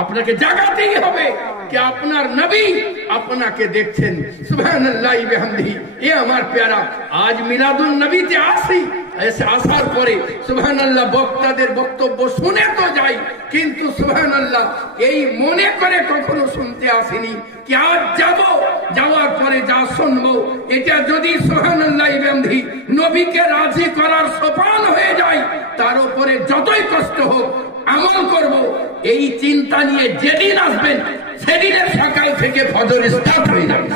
আপনাকে জাগাতেই হবে कि আপনার নবী আপনাকে দেখছেন। সুবহানাল্লাহ বিহামদিহি। এ আমার প্যারা, আজ মিলাদুন নবীতে আসি, এসে আসার পরে সুবহানাল্লাহ বক্তাদের বক্তব্য শুনে তো যাই, কিন্তু সুবহানাল্লাহ এই মনে করে কখনো শুনতে আসেনি कि আজ যাব, যাওয়ার পরে যা শুনবো এটা যদি সুবহানাল্লাহ বিহামদিহি নবীকে রাজি করার সোপান হয়ে যায়, তার উপরে যতই কষ্ট হোক আমল করব, এই চিন্তা নিয়ে যেদিন আসবেন সেদিনের সকাল থেকে ফজর স্টার্ট হয়ে যাবে।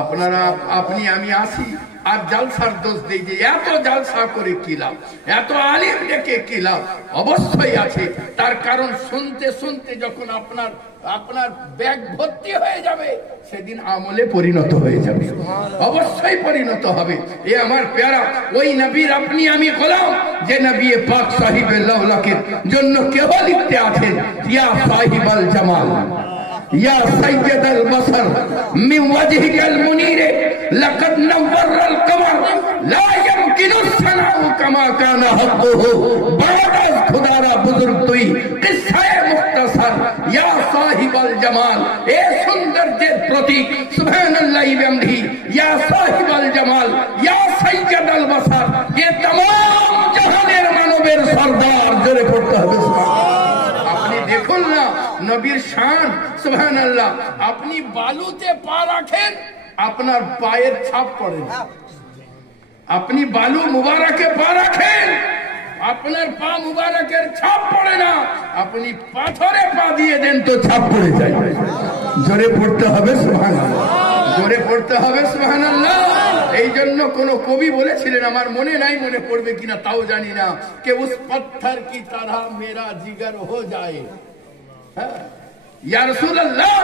আপনারা আপনি আমি আসি আর জালসার দোষ দেই যে এত জালসা করে কি লাভ, এত আলিম ডেকে কি লাভ? অবশ্যই আছে, তার কারণ শুনতে শুনতে যখন আপনার ব্যাগ ভর্তি হয়ে যাবে সেদিন আমলে পরিণত হয়ে যাবে, অবশ্যই পরিণত হবে। এ আমার প্যারা, ওই নবীর আপনি আমি গোলাম যে নবী পাক সাহিবে লাউলাকের জন্য কেবল লিখতে আছেন ইয়া সাহিবাল জামাল या सैयद अल बसर मिन वजहिकल मुनीर लक़द नव्वरल कमर ला यमकिनु सनाउ कमा काना हक़्क़ुहु बड़ा खुदारा बुजुर्ग तुई किस्सा मुख्तसर या साहिबल जमाल ए सौंदर्যের প্রতীক সুবহানাল্লাহি বিহামদিহি या साहिबल जमाल या सैयद अल बसर ये तमाम জাহানের মানবের সরদার জোরে পড়তে হবে আপনি দেখুন না নবীর শান সুবহানাল্লাহ। আপনি বালুতে পা রাখেন আপনার পায়ের ছাপ পড়ে না, আপনি বালু মুবারকে পা রাখেন আপনার পা মুবারকের ছাপ পড়ে না, আপনি পাথরে পা দিয়ে দেন তো ছাপ পড়ে যায়। জোরে পড়তে হবে সুবহানাল্লাহ, জোরে পড়তে হবে সুবহানাল্লাহ। এই জন্য কোন কবি বলেছিলেন, আমার মনে নাই, মনে পড়বে কিনা তাও জানি না, কে উস পত্থর কি तरह मेरा जिगर हो जाए। ইয়া রাসূলুল্লাহ,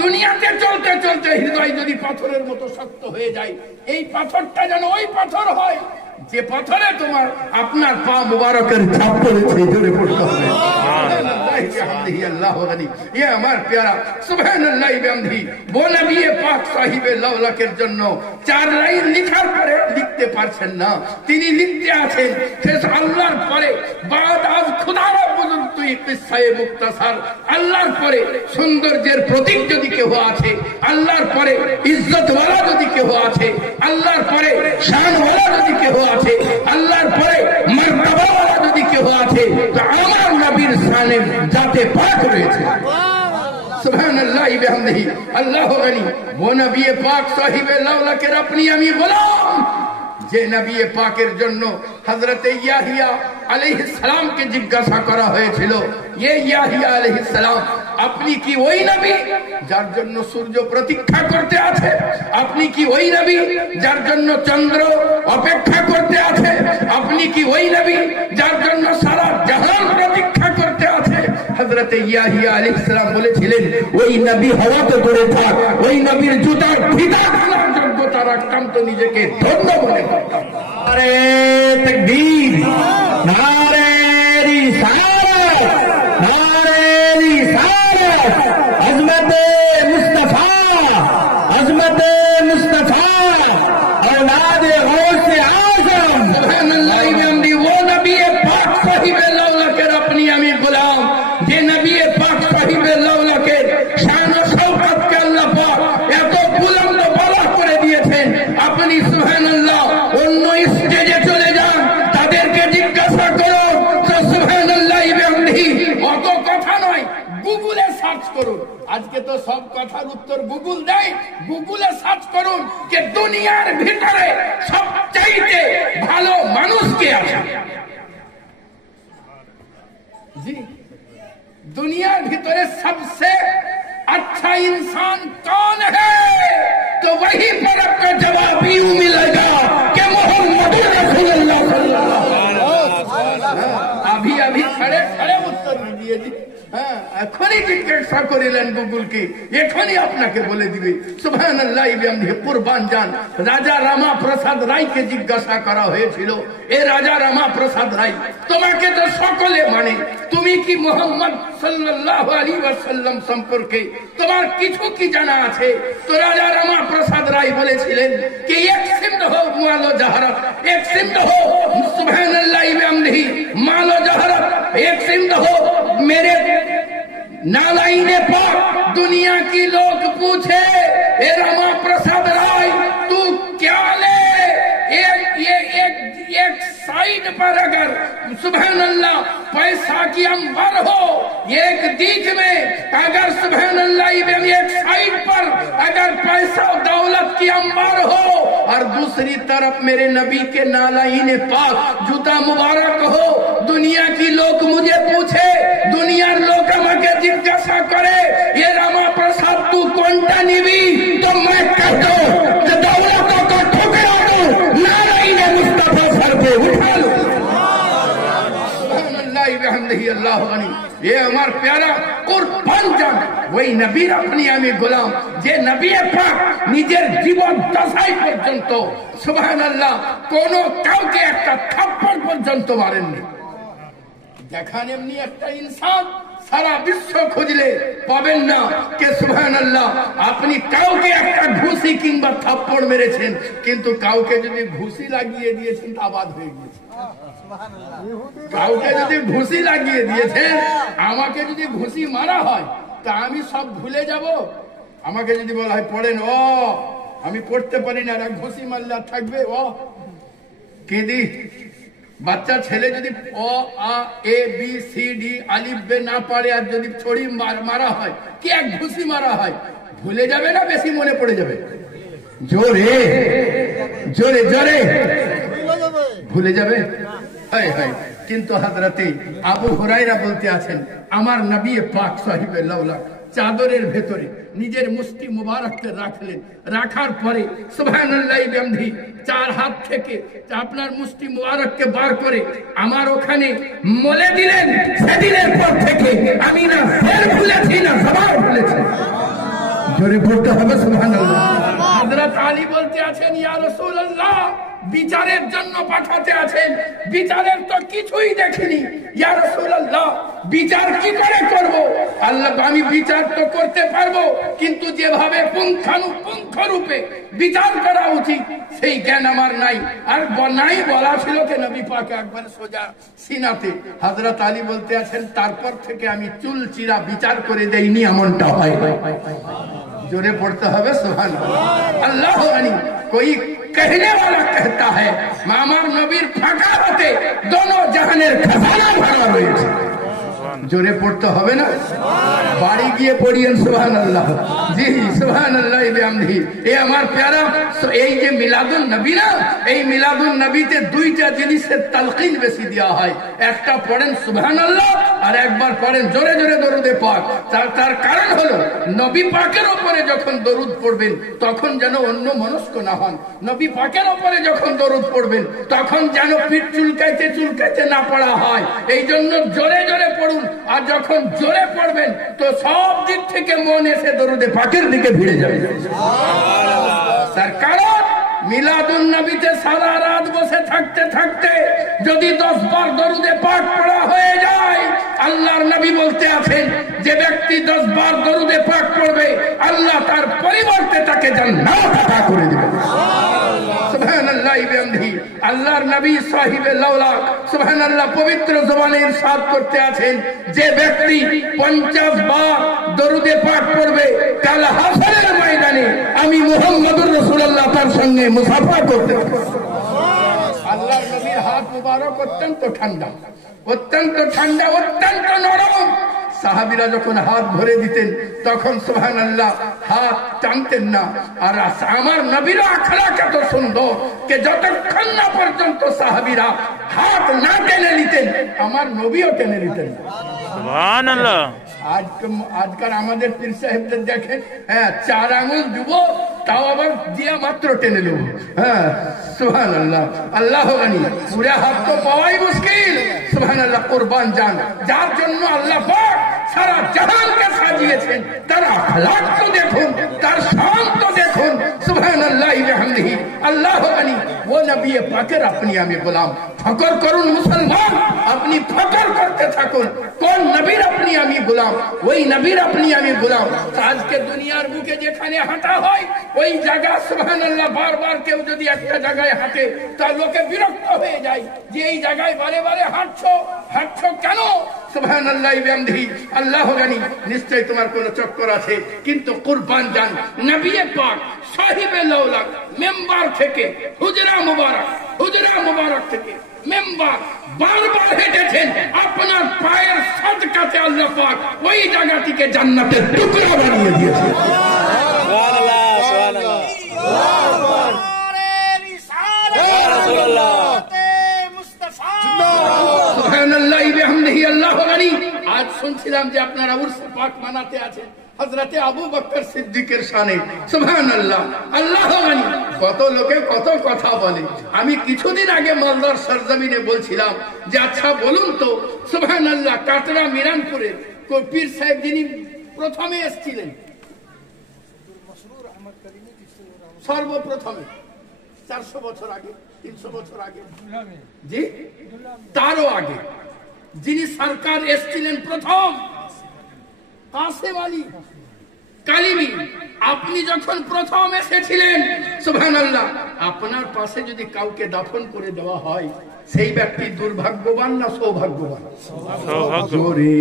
দুনিয়াতে চলতে চলতে হৃদয় যদি পাথরের মতো শক্ত হয়ে যায়, এই পাথরটা যেন ওই পাথর হয় যে পাথরে তোমার আপনার পা মুবারকের ছাপ পড়েছে। জোরে পড়তে হবে আল্লাহু গনি। এ আমার প্যারা সুবহানাল্লাহ বিহামদিহি वो নবী পাক সাহিবে লাউলাকের জন্য 4 লাইন লেখার পরে লিখতে পারছেন না, তিনি লিখতে আছেন শেষ আল্লাহর পরে বাদ আজ খুদারা বুজুর্গ তুই কিসসায়ে মুক্তাসার। আল্লাহর পরে সৌন্দর্যের প্রতীক যদি কেউ আছে, আল্লাহর পরে ইজ্জত ওয়ালা যদি কেউ আছে, আল্লাহর পরে শান ওয়ালা যদি কেউ আছে, আল্লাহর পরে মর্তবা ওয়ালা যদি কেউ আছে, তো আমার নবীর শানে জাতে পাক রয়েছে। সুবহানাল্লাহ বিহামদিহি আল্লাহু গনি। वो নবী পাক সাহিবে লাউলাকের আপনি আমি গোলাম যে নবী পাকের জন্য হযরতে ইয়াহিয়া আলাইহিস সালামকে জিজ্ঞাসা করা হয়েছিল, ये ইয়াহিয়া আলাইহিস সালাম আপনি কি ওই নবী যার জন্য সূর্য প্রতীক্ষা করতে আছে? আপনি কি ওই নবী যার জন্য চন্দ্র অপেক্ষা করতে আছে? আপনি কি ওই নবী যার জন্য সারা জাহান প্রতীক্ষা করতে আছে? হযরতে ইয়াহিয়া আলাইহিস সালাম বলেছিলেন, ওই নবী হওয়াতে দূরে থাক, ওই নবীর জুতার ফিতা খোলার যোগ্যতা রাখতাম তো নিজেকে ধন্য মনে করতাম। নারে তাকবীর, নারে রিসালাত, নারে রিসালাত, আজমতে মুস্তাফা, আজমতে মুস্তাফা, औलादे गौसे आजम। সুবহানাল্লাহ বিহামদি। वो নবী পাক সাহিবে লাউলাকের আপনি আমি গোলাম যে নবী পাক সাহিবে লাউলাকের শান ও শওকতকে আল্লাহ পাক এত বুলন্দ বালা করে দিয়েছেন। আপনি সুবহানাল্লাহ অন্য স্টেজে চলে যান, তাদেরকে জিজ্ঞাসা করুন তো সুবহানাল্লাহ বিহামদিহি অত কথা নয়, গুগলে সার্চ করুন। আজকে তো সব কথার উত্তর গুগল দেয়, গুগলে সার্চ করুন যে দুনিয়ার ভিতরে সবচাইতে ভালো মানুষ কে আছে। জি, দুনিয়ার ভিতরে सबसे अच्छा इंसान कौन है? तो वही पर आपका जवाब यूं मिलेगा कि मोहम्मद रसूलुल्लाह सल्लल्लाहु अलैहि वसल्लम। अभी अभी खड़े खड़े उत्तर दीजिए जी। হ্যাঁ, এখনই জিজ্ঞাসা করিলেন গুগলকে, এখনই আপনাকে বলে দিবে। সুবহানাল্লাহ বিহামদিহি। কুরবান যান রাজা রামা প্রসাদ রায়কে জিজ্ঞাসা করা হয়েছিল, এ রাজা রামা প্রসাদ রায়, তোমাকে তো সকলে মানে, তুমি তুমি কি মোহাম্মদ সাল্লাল্লাহু আলাইহি ওয়াসাল্লাম সম্পর্কে তোমার কিছু কি জানা আছে? তো রাজা রামাপ্রসাদ রায় বলেছিলেন कि एक सिंध हो मालो जहरत, एक सिंध हो सुभानअल्लाह बिहम्दिही मालो जहरत, एक सिंध हो मेरे नालाइने पाक। दुनिया की लोग पूछे ए रामाप्रसाद राय तू क्या ले, एक साइड पर अगर सुभानअल्लाह पैसा की अंबर हो, एक दीक में अगर सुभानअल्लाह एक साइड पर अगर पैसा दौलत की अंबर हो, और दूसरी तरफ मेरे नबी के नालाइने पाक जूता मुबारक हो। दुनिया की लोग मुझे पूछे, दुनियार लोग আমাকে জিজ্ঞাসা করে ये रामाप्रसाद तू कौनटा निबी, तो मैं कह दूं कि दौलतों को ठुकरा दूं, नालाइने मुस्तफा सर पे उठा लूं। सुभानअल्लाह बिहम्दिही अल्लाहु गनी। ये हमार प्यारा कुर्बान जान वही नबीर अपनी আমি গোলাম, যে নবী পাক নিজের জীবন দশাই পর্যন্ত সুবহানাল্লাহ কোন কাউকে একটা থাপ্পড় পর্যন্ত মারেননি। দেখান এমনি একটা ইনসান সারা বিশ্ব খুঁজলে পাবেন না কে সুবহানাল্লাহ আপনি কাউকে একটা ঘুষি কিংবা থাপ্পড় মেরেছেন, কিন্তু কাউকে যদি ঘুষি লাগিয়ে দিয়েছেন তা বাদ হয়ে গিয়েছে। কাউকে যদি ঘুষি লাগিয়ে দিয়েছেন, আমাকে যদি ঘুষি মারা হয় তা আমি সব ভুলে যাব? আমাকে যদি বলা হয় পড়েন, ও আমি পড়তে পারি না, আর ঘুষি মারলে আর থাকবে ও কেঁদি? বাচ্চা ছেলে যদি অ আ এ বি সি ডি আলিফ বে না পারে আর যদি ছড়ি মারা হয় কি এক ঘুষি মারা হয়, ভুলে যাবে না বেশি মনে পড়ে যাবে? জোরে জোরে জোরে ভুলে যাবে। কিন্তু হযরতে আবু হুরায়রা বলতে আছেন আমার নবী পাক সাহিবে লাউলা চাদরের ভেতরে নিজের মুষ্টি মুবারককে রাখলেন, রাখার পরে সুবহানাল্লাহ বিহামদিহি চার হাত থেকে আপনার মুষ্টি মুবারককে বার করে আমার ওখানে মলে দিলেন। সেদিনের পর থেকে আমি না ফের ভুলেছি না জবান ভুলেছি। জোরে পড়তে হবে সুবহানাল্লাহ। হযরত আলী বলতে আছেন ইয়া রাসূলুল্লাহ বিচারের জন্য পাঠাতে আছেন, বিচারের তো কিছুই দেখিনি ইয়া রাসূলুল্লাহ, বিচার কি করে করব? আল্লাহ আমি বিচার তো করতে পারবো, কিন্তু যেভাবে পুঙ্খানুপুঙ্খ রূপে বিচার করা উচিত সেই জ্ঞান আমার নাই। আর নাই বলা ছিল কে নবী পাক একবার সোজা সিনাতে। হযরত আলী বলতে আছেন তারপর থেকে আমি চুল চিরা বিচার করে দেইনি, এমনটা হয়। जोरे पढ़ते हुए सुभान अल्लाह गनी। कोई कहने वाला कहता है मामार नबीर फाका होते दोनों जहानेर खजाना भरा रয়েছে। जोरे पढ़ते হবে না? বাড়ি গিয়ে পড়িয়েন সুবহানাল্লাহ। জি সুবহানাল্লাহ বিহামদিহি। এই আমার প্যারা এই যে মিলাদুন নবী না, এই মিলাদুন নবীতে দুইটা জিনিসের তালকিন বেশি দেওয়া হয়। একটা পড়েন সুবহানাল্লাহ আর একবার পড়েন জোরে জোরে দরুদে পাক। তার কারণ হলো নবী পাকের উপরে যখন দরুদ পড়বেন তখন যেন অন্য মনস্ক না হন। নবী পাকের উপরে যখন দরুদ পড়বেন তখন যেন পিঠ চুলকাইতে না পড়া হয়। এই জন্য জোরে জোরে পড়ুন, আর যখন জোরে পড়বেন তো সব দিক থেকে মন এসে দরুদে পাকের দিকে ভিড়ে যাবে। তার কারণ মিলাদুন নবীতে সারা রাত বসে থাকতে থাকতে যদি 10 বার দরুদে পাক পড়া হয়ে যায়, আল্লাহর নবী বলতে আছেন যে ব্যক্তি 10 বার দরুদে পাক পড়বে আল্লাহ তার পরিবর্তে তাকে জান্নাত আতা করে দিবেন। সুবহানাল্লাহ বিহামদিহি। আল্লাহর নবী সাহিবে লাউলা সুবহানাল্লাহ পবিত্র জবানে ইরশাদ করতে আছেন যে ব্যক্তি 50 বার দরুদে পাক পড়বে কাল হাসরের ময়দানে আমি মুহাম্মদুর রাসূলুল্লাহ তার সঙ্গে মুসাফা করতে পারবো। আল্লাহর নবীর হাত মুবারক অত্যন্ত ঠান্ডা, অত্যন্ত ঠান্ডা, অত্যন্ত নরম। সাহাবীরা যখন হাত ভরে দিতেন তখন সুবহানাল্লাহ হাত টানতেন না। আর আমার নবীর আখলাক এত সুন্দর যে যতক্ষণ না পর্যন্ত সাহাবীরা হাত না টেনে নিতেন আমার নবীও টেনে নিতেন। সুবহানাল্লাহ। আজকাল আমাদের পীর সাহেবদের দেখেন, হ্যাঁ 4 আঙ্গুল দিব তাও আবার দিয়া মাত্র টেনে নেব। হ্যাঁ সুবহানাল্লাহ। আল্লাহ গানি পুরো হাত তো পাওয়াই মুশকিল। সুবহানাল্লাহ। কুরবান জান যার জন্য আল্লাহ পাক সারা জাহানকে সাজিয়েছেন, তার আখলাক তো দেখুন, তার শান তো দেখুন। সুবহানাল্লাহ ওয়া বিহামদিহি। আল্লাহ গানি ও নবী পাকের আপনি আমি গোলাম। ফকর করুন মুসলমান, আপনি ফকর করতে থাকুন। কোন নবীর আপনি আমি গোলাম? ওই নবীর আপনি আমি গোলাম। আজকে দুনিয়ার বুকে যেখানে হাঁটা হয় ওই জায়গা সুবহানাল্লাহ বারবার কেউ যদি একটা জায়গায় হাঁটে তা লোকে বিরক্ত হয়ে যায় যে এই জায়গায় বারে বারে হাঁটছো কেন? সুবহানাল্লাহ ওয়া বিহামদিহি। আল্লাহ জানি নিশ্চয়ই তোমার কোনো চক্কর আছে, কিন্তু কুরবান জান নবী পাক সাহিবে লাউলাক মেম্বার থেকে হুজরা মুবারক থেকে মেম্বার বারবার হেঁটেছেন, আপনার পায়ের সাদকাতে আল্লাহ পাক ওই জায়গাটিকে জান্নাতের টুকরা বানিয়ে দিয়েছে। আজ শুনছিলাম যে আপনারা উরসে পাক মানাতে আছেন হযরতে আবু বকর সিদ্দিকের শানে। সুবহানাল্লাহ। আল্লাহ জানি কত লোকে কত কথা বলে। আমি কিছুদিন আগে মালদার সরজমিনে বলছিলাম যে আচ্ছা বলুন তো সুবহানাল্লাহ কাটরা মিরানপুরে পীর সাহেব যিনি প্রথমে এসেছিলেন, সর্বপ্রথমে 400 বছর আগে 300 বছর আগে, জি তারও আগে যিনি সরকার এসেছিলেন প্রথম, কাসেম আলী কালিমি, আপনি যখন প্রথম এসেছিলেন সুবহানাল্লাহ, আপনার পাশে যদি কাউকে দাফন করে দেওয়া হয় সেই ব্যক্তি দুর্ভাগ্যবান না সৌভাগ্যবান? জোরে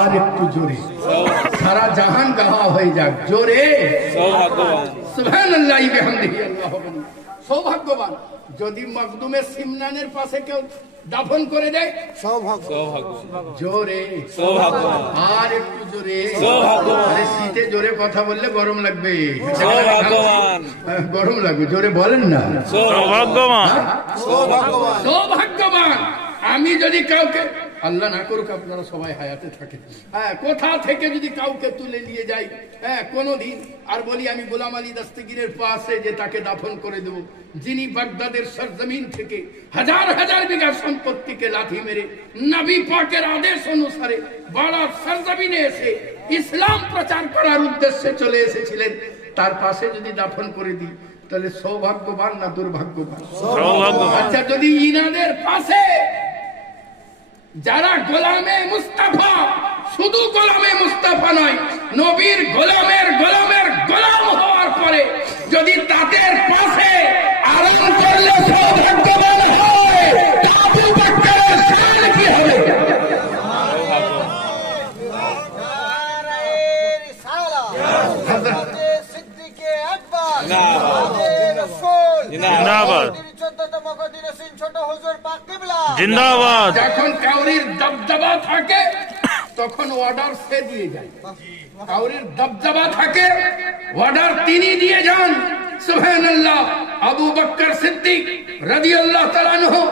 আর একটু জোরে, সারা জাহান গাওয়া হয়ে যাক জোরে সুবহানাল্লাহ ওয়া বিহামদিহি। আল্লাহু আকবার। সৌভাগ্যবান। যদি মখদুমের সিমনানের পাশে কেউ দাফন করে দেয় সৌভাগ্য। জোরে আর একটু জোরে। আরে শীতে জোরে কথা বললে গরম লাগবে, গরম লাগবে, জোরে বলেন না। সৌভাগ্যবান। আমি যদি কাউকে, আল্লাহ না করুক আপনারা সবাই হায়াতে থাকে, কোথা থেকে যদি কাউকে তুলে নিয়ে যাই কোনদিন আর বলি আমি গোলাম আলী দস্তগীরের পাশে যে তাকে দাফন করে দেব, যিনি বাগদাদের সরজমিন থেকে হাজার হাজার বিঘা সম্পত্তিকে লাথি মেরে নবী পাকের আদেশ অনুসারে বাড়ার সরজমিনে এসে ইসলাম প্রচার করার উদ্দেশ্যে চলে এসেছিলেন, তার পাশে যদি দাফন করে দিই তাহলে সৌভাগ্যবান না দুর্ভাগ্যবান? আচ্ছা যদি ইনাদের পাশে যারা গোলামে মুস্তাফা, শুধু গোলামে মুস্তাফা নয়, নবীর গোলামের গোলাম হওয়ার পরে যদি তাদের পাশে আরাম করলে সৌভাগ্যবান হয়, আবু বকরের শান কি হবে? জিন্দাবাদ। যখন কাউরির দবদবা থাকে তখন অর্ডার সে দিয়ে যায়, কাউরির দবদবা থাকে অর্ডার তিনি দিয়ে যান। সুবহানাল্লাহ। আবু বকর সিদ্দিক রাদিয়াল্লাহু তাআলা আনহু,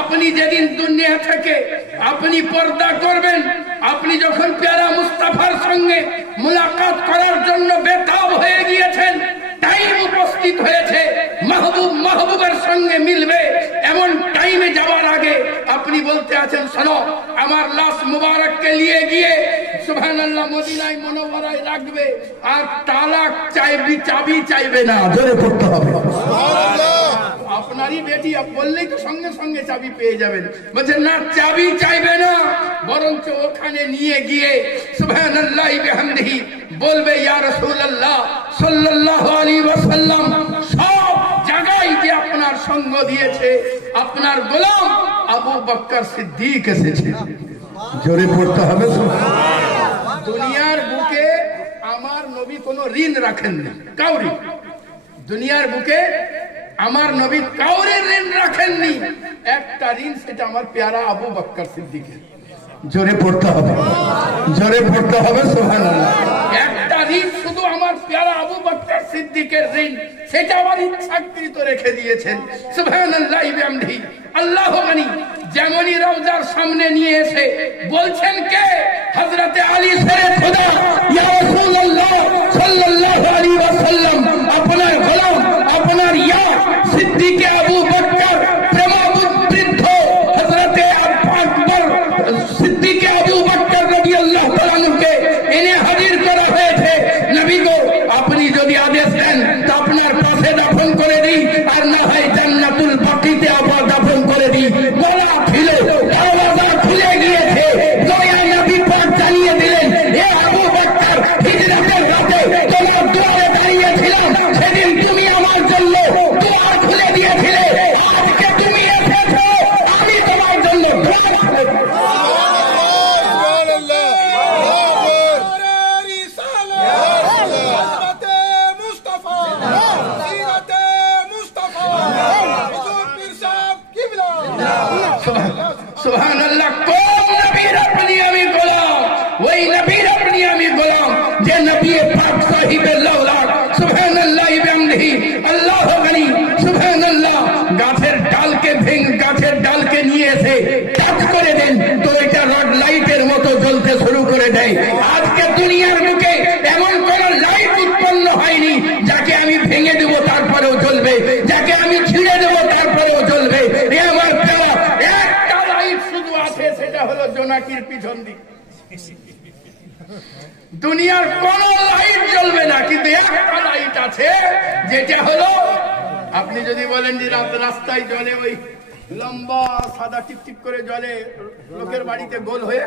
আপনি যেদিন দুনিয়া থেকে আপনি পর্দা করবেন, আপনি যখন প্যারা মুস্তাফার সঙ্গে মুলাকাত করার জন্য বেতাব হয়ে গিয়েছেন, টাইম উপস্থিত হয়েছে, মাহবুবের সঙ্গে মিলবে, এমন টাইমে যাওয়ার আগে আপনি বলতে আছেন শোনো আমার লাশ মুবারককে নিয়ে গিয়ে সুবহানাল্লাহ মদিনায় মুনওয়ারায় রাখবে, আর তালাক চাবি চাইবে না, জোরে পড়তে হবে আপনারই বেটি বললেই তো সঙ্গে সঙ্গে চাবি পেয়ে যাবেন। বলছে না চাবি চাইবে না, বরঞ্চ ওখানে নিয়ে গিয়ে সুবহানাল্লাহ ওয়া বিহামদিহি বলবে ইয়া রাসূলুল্লাহ সাল্লাল্লাহু আলাইহি ওয়াসাল্লাম সব জায়গায় যে আপনার সঙ্গ দিয়েছে আপনার গোলাম আবু বকর সিদ্দিক এসেছে, জোরে পড়তে হবে। দুনিয়ার বুকে আমার নবী কোনো ঋণ রাখেন না কাউরি, দুনিয়ার বুকে আমার নবী কাউরের ঋণ রাখেননি, একটা ঋণ সেটা আমার প্যারা আবু বকর সিদ্দিকের, জোরে পড়তে হবে, জোরে পড়তে হবে সুবহানাল্লাহ। একটা ঋণ শুধু আমার প্যারা আবু বকর সিদ্দিকের ঋণ, সেটা আমার ইচ্ছাকৃত রেখে দিয়েছেন সুবহানাল্লাহ ওয়া বিহামদিহি। আল্লাহ গানি যেমনই রওজার সামনে নিয়ে এসে বলছেন কে? হযরতে আলী সরে খোদা ইয়া রাসূলুল্লাহ সাল্লাল্লাহু আলাইহি ওয়াসাল্লাম আপনার গোলাম আপনার ইয়া সিদ্দিক আবু বকর প্রেমাবৃদ্ধ হযরতে আকবর সিদ্দিক আবু বকর রাদিয়াল্লাহু নবী পাক সাহিবে লাউলাক সুবহানাল্লাহি বিহামদিহি আল্লাহু গনি সুবহানাল্লাহ। গাছের ডালকে নিয়ে এসে টাচ করে দেন তো এটা রড লাইটের মতো জ্বলতে শুরু করে দেয়। আজকে দুনিয়ার বুকে এমন কোন লাইট উৎপন্ন হয়নি যাকে আমি ভেঙে দেব তারপরেও জ্বলবে, যাকে আমি ছিঁড়ে দেব তারপরেও জ্বলবে। আমার প্রিয় একটা লাইট শুধু আছে, সেটা হলো জোনাকির পিছন দিক। দুনিয়ার কোন লাইট জ্বলবে না, কিন্তু একটা লাইট আছে যেটা হলো, আপনি যদি বলেন যে রাস্তায় জ্বলে ওই লম্বা সাদা টিপটিপ করে জ্বলে লোকের বাড়িতে গোল হয়ে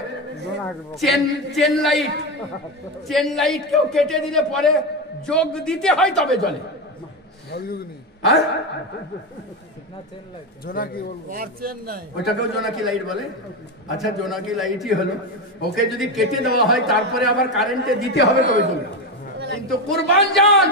চেন লাইট কেউ কেটে দিলে পরে যোগ দিতে হয় তবে জ্বলে। ওটাকেও জোনাকি লাইট বলে। আচ্ছা, জোনাকি লাইটই হলো, ওকে যদি কেটে দেওয়া হয় তারপরে আবার কারেন্টে দিতে হবে তবে জ্বলবে। কিন্তু কুরবান জান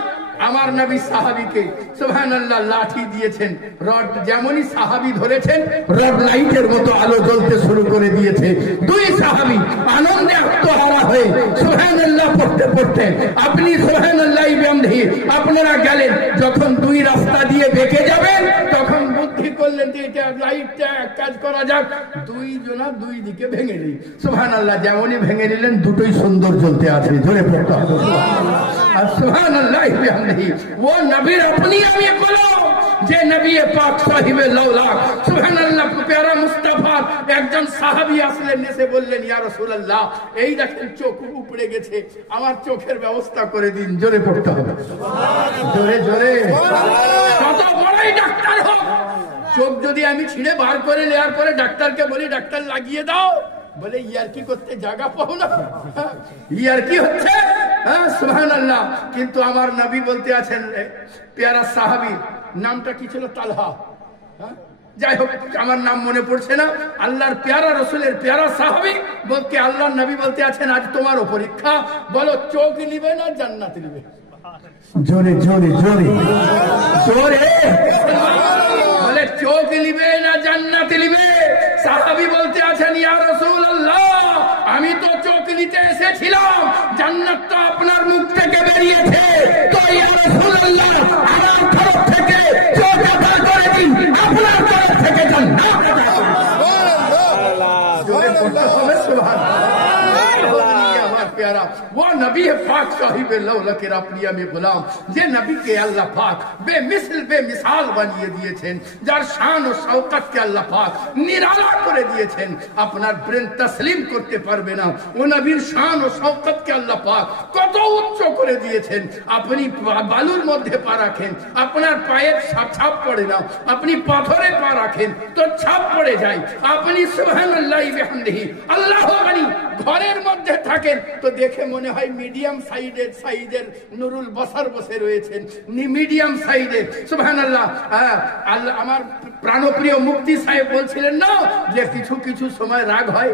আমার নবী সাহাবীকে সুবহানাল্লাহ লাঠি দিয়েছেন, রড যেমনই সাহাবী ধরেছেন রড লাইটের মতো আলো জ্বলতে শুরু করে দিয়েছে। দুই সাহাবী আনন্দে আত্মহারা হয়ে সুবহানাল্লাহ পড়তে পড়তে আপনি সুবহানাল্লাহ বিহামদিহি আপনারা গেলেন। যখন দুই রাস্তা দিয়ে বেঁকে যাবেন তখন বুদ্ধি করলেন যে এটা লাইটটা কাজ করা যাক, দুই দিকে ভেঙে নিই। সুবহানাল্লাহ যেমনই ভেঙে নিলেন দুটোই সুন্দর জ্বলতে আছে। জোরে পড়তে হবে সুবহানাল্লাহ বিহামদিহি। वो नबी अपनी हमें बोलो যে নবী পাক সাহিবে লাউলাক সুবহানাল্লাহ প্যারা মুস্তাফা একজন সাহাবী আসলেন, এসে বললেন ইয়া রাসূলুল্লাহ এই দেখেন চোখ উপড়ে গেছে, আমার চোখের ব্যবস্থা করে দিন। জোরে পড়তে হবে জোরে জোরে। কত বড়ই ডাক্তার হোক, চোখ যদি আমি ছিঁড়ে বার করে নেওয়ার পরে ডাক্তারকে বলি ডাক্তার লাগিয়ে দাও, বলে ইয়ারকি করতে জায়গা পাও না, ইয়ারকি হচ্ছে। হ্যাঁ সুবহানাল্লাহ। কিন্তু আমার নবী বলতে আছেন, পেয়ারা সাহাবী নামটা কি ছিল? তালহা। যাই হোক আমার নাম মনে পড়ছে না। আল্লাহর পেয়ারা রসুলের পেয়ারা সাহাবী বলতে আল্লাহর নবী বলতে আছেন আজ তোমারও পরীক্ষা, বলো চোখ নিবে না জান্নাত নিবে? জোরে জোরে জোরে জোরে বলে চোখ নিবে না জান্নাত নিবে? সাহাবী বলতে আছেন ইয়া রাসূলুল্লাহ আমি তো চোখ নিতে এসেছিলাম, জান্নাত তো আপনার মুখ থেকে বেরিয়েছে, তো ইয়া রাসূলুল্লাহ আমার তরফ থেকে চোখ আতা করে দিন, আপনার তরফ থেকে জান্নাত। জোরে পড়তে হবে সুবহানাল্লাহ। वो नबी पाक साहिब लौलकेर प्रिय में गुलाम যে নবীকে আল্লাহ পাক বেমিসাল বানিয়ে দিয়েছেন, যার শান ও শওকতকে আল্লাহ পাক নিরালা করে দিয়েছেন, আপনার ব্রেন তসলিম করতে পারবে না। ও নবীর শান ও শওকতকে আল্লাহ পাক কত উচ্চ করে দিয়েছেন। আপনি বালুর মধ্যে পা রাখেন আপনার পায়ের ছাপ পড়ে না, আপনি পাথরে পা রাখেন তো ছাপ পড়ে যায়। আপনি সুবহানাল্লাহ বিহামদিহি আল্লাহু আকবার ঘরের মধ্যে থাকেন তো দেখে মনে হয় মিডিয়াম সাইজের নুরুল বসার বসে রয়েছেন, মিডিয়াম সাইজের। সুবহানাল্লাহ। আল্লাহ আমার প্রাণপ্রিয় মুফতি সাহেব বলছিলেন না যে কিছু কিছু সময় রাগ হয়,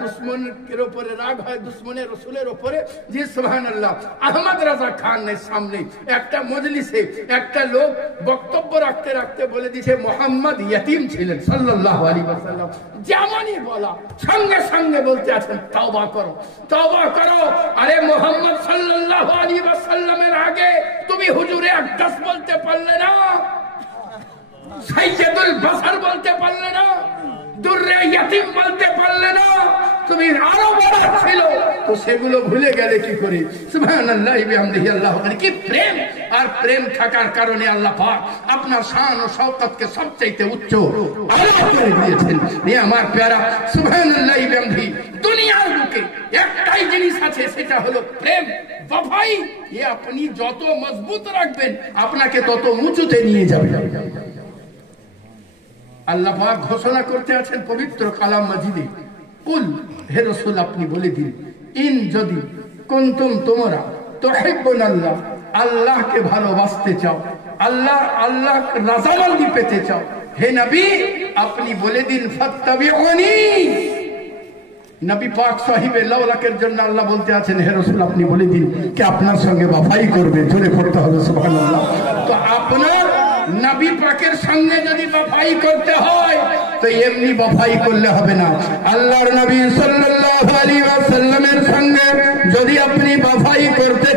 দুশ্মনের উপরে রাগ হয়, দুশ্মনের রসুলের উপরে। জি সুবহানাল্লাহ। আহমদ রাজা খানের সামনে একটা মজলিসে একটা লোক বক্তব্য রাখতে রাখতে বলে দিয়েছে মোহাম্মদ ইয়তীম ছিলেন সাল্লাল্লাহু আলাইহি ওয়াসাল্লাম। যেমনই বলা সঙ্গে সঙ্গে বলতে আছেন তওবা করো তওবা করো। আরে মোহাম্মদ সাল্লাল্লাহু আলাইহি ওয়াসাল্লামের আগে তুমি হুজুরে আকদাস বলতে পারলে না, সাইয়্যিদুল বাশার বলতে পারলে না, দুররে ইয়তীম বলতে পারলে না, তুমি আরো বড় ছিল তো সেগুলো ভুলে গেলে কি করে? সুবহানাল্লাহ বিহামদিহি আল্লাহু আকবার। কি প্রেম! আর প্রেম থাকার কারণে আল্লাহ পাক আপনার শান ও শওকতকে সবচেয়ে উচ্চ আল্লাহ করে দিয়েছেন। এ আমার প্যারা সুবহানাল্লাহ বিহামদিহি। দুনিয়ার বুকে একটাই জিনিস আছে, সেটা হলো প্রেম, ওয়াফাই। এ আপনি যত মজবুত রাখবেন আপনাকে তত উঁচুতে নিয়ে যাবে। আল্লাহ পাক ঘোষণা করতে আছেন পবিত্র কালাম মাজিদে, কুল হে রাসূল আপনি বলে দিন, ইন যদি কুনতুম তোমরা তুহিব্বুনাল্লাহ আল্লাহকে ভালোবাসতে চাও, আল্লাহ রাজামন্দি পেতে চাও, হে নবী আপনি বলে দিন ফাত্তাবিউনি। নবী পাক সাহিবে লাউলাকের জন্য আল্লাহ বলতে আছেন হে রাসূল আপনি বলে দিন কে আপনার সঙ্গে ওয়াফাই করবে। জোরে পড়তে হবে সুবহানাল্লাহ। তো আপনার নবী পাকের সঙ্গে যদি ওয়াফাই করতে হয় তো এমনি ওয়াফাই করলে হবে না। আল্লাহর নবী সাল্লাল্লাহু আলাইহি ওয়াসাল্লামের সঙ্গে যদি আপনি ওয়াফাই করতে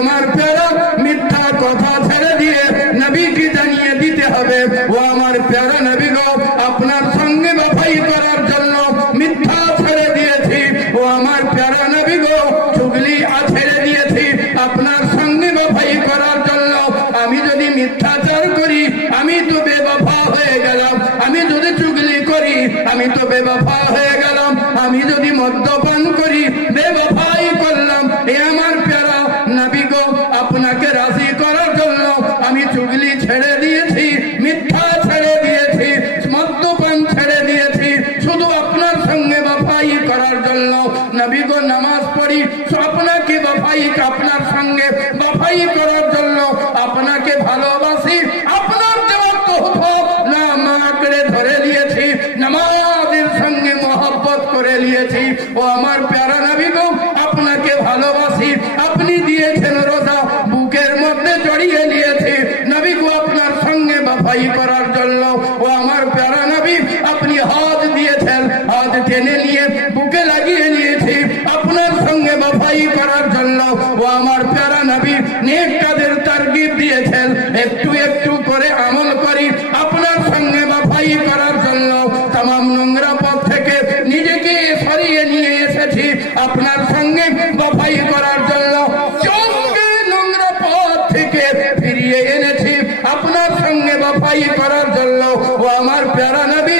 আমার প্যারা মিথ্যা কথা ছেড়ে দিয়ে নবীকে জানিয়ে দিতে হবে, ও আমার প্যারা নবী গো, আপনার সঙ্গে বাফাই করার জন্য মিথ্যা ছেড়ে দিয়েছি। ও আমার প্যারা নবী গো, চুগলি ছেড়ে দিয়েছি আপনার সঙ্গে বাফাই করার জন্য। আমি যদি মিথ্যাচার করি আমি তো বেবফা হয়ে গেলাম, আমি যদি চুগলি করি আমি তো বেবফা হয়ে গেলাম, আমি যদি মদ্যপান করি বেবফাই করলাম। এ আমার প্যারা নবী গো, আপনাকে রাজি করার জন্য আমি চুগলি ছেড়ে দিয়েছি, মিথ্যা ছেড়ে দিয়েছি, মদ্যপান ছেড়ে দিয়েছি, শুধু আপনার সঙ্গে বাফাই করার জন্য। নবী গো, নামাজ পড়ি আপনাকে বাফাই, আপনার সঙ্গে বাফাই করার জন্য, আপনাকে ভালোবাসি, আপনার দেওয়া তোহফা নামাকে ধরে নিয়েছি, নামাজের সঙ্গে মহব্বত করে নিয়েছি। ও আমার প্যারা নবী গো, আপনাকে ভালোবাসি, আপনি দিয়েছেন রোজা, বুকের মধ্যে জড়িয়ে নিয়েছি নবী গো আপনার সঙ্গে বাফাই করার জন্য। ও আমার প্যারা নবী, আপনি হাত দিয়েছেন, হাত টেনে নিয়ে বুকে লাগিয়ে নিয়েছি আপনার সঙ্গে বাফাই করার জন্য। ও আমার প্যারা নবী, নেক কাজের তারগিব দিয়েছেন, একটু একটু করে আমল করি আপনার সঙ্গে বাফাই করার জন্য। তামাম নোংরা পথ থেকে নিজেকে সরিয়ে নিয়ে এসেছি আপনার সঙ্গে বাফাই করার জন্য। চোখকে নোংরা পথ থেকে ফিরিয়ে এনেছি আপনার সঙ্গে বাফাই করার জন্য। ও আমার প্যারা নবী,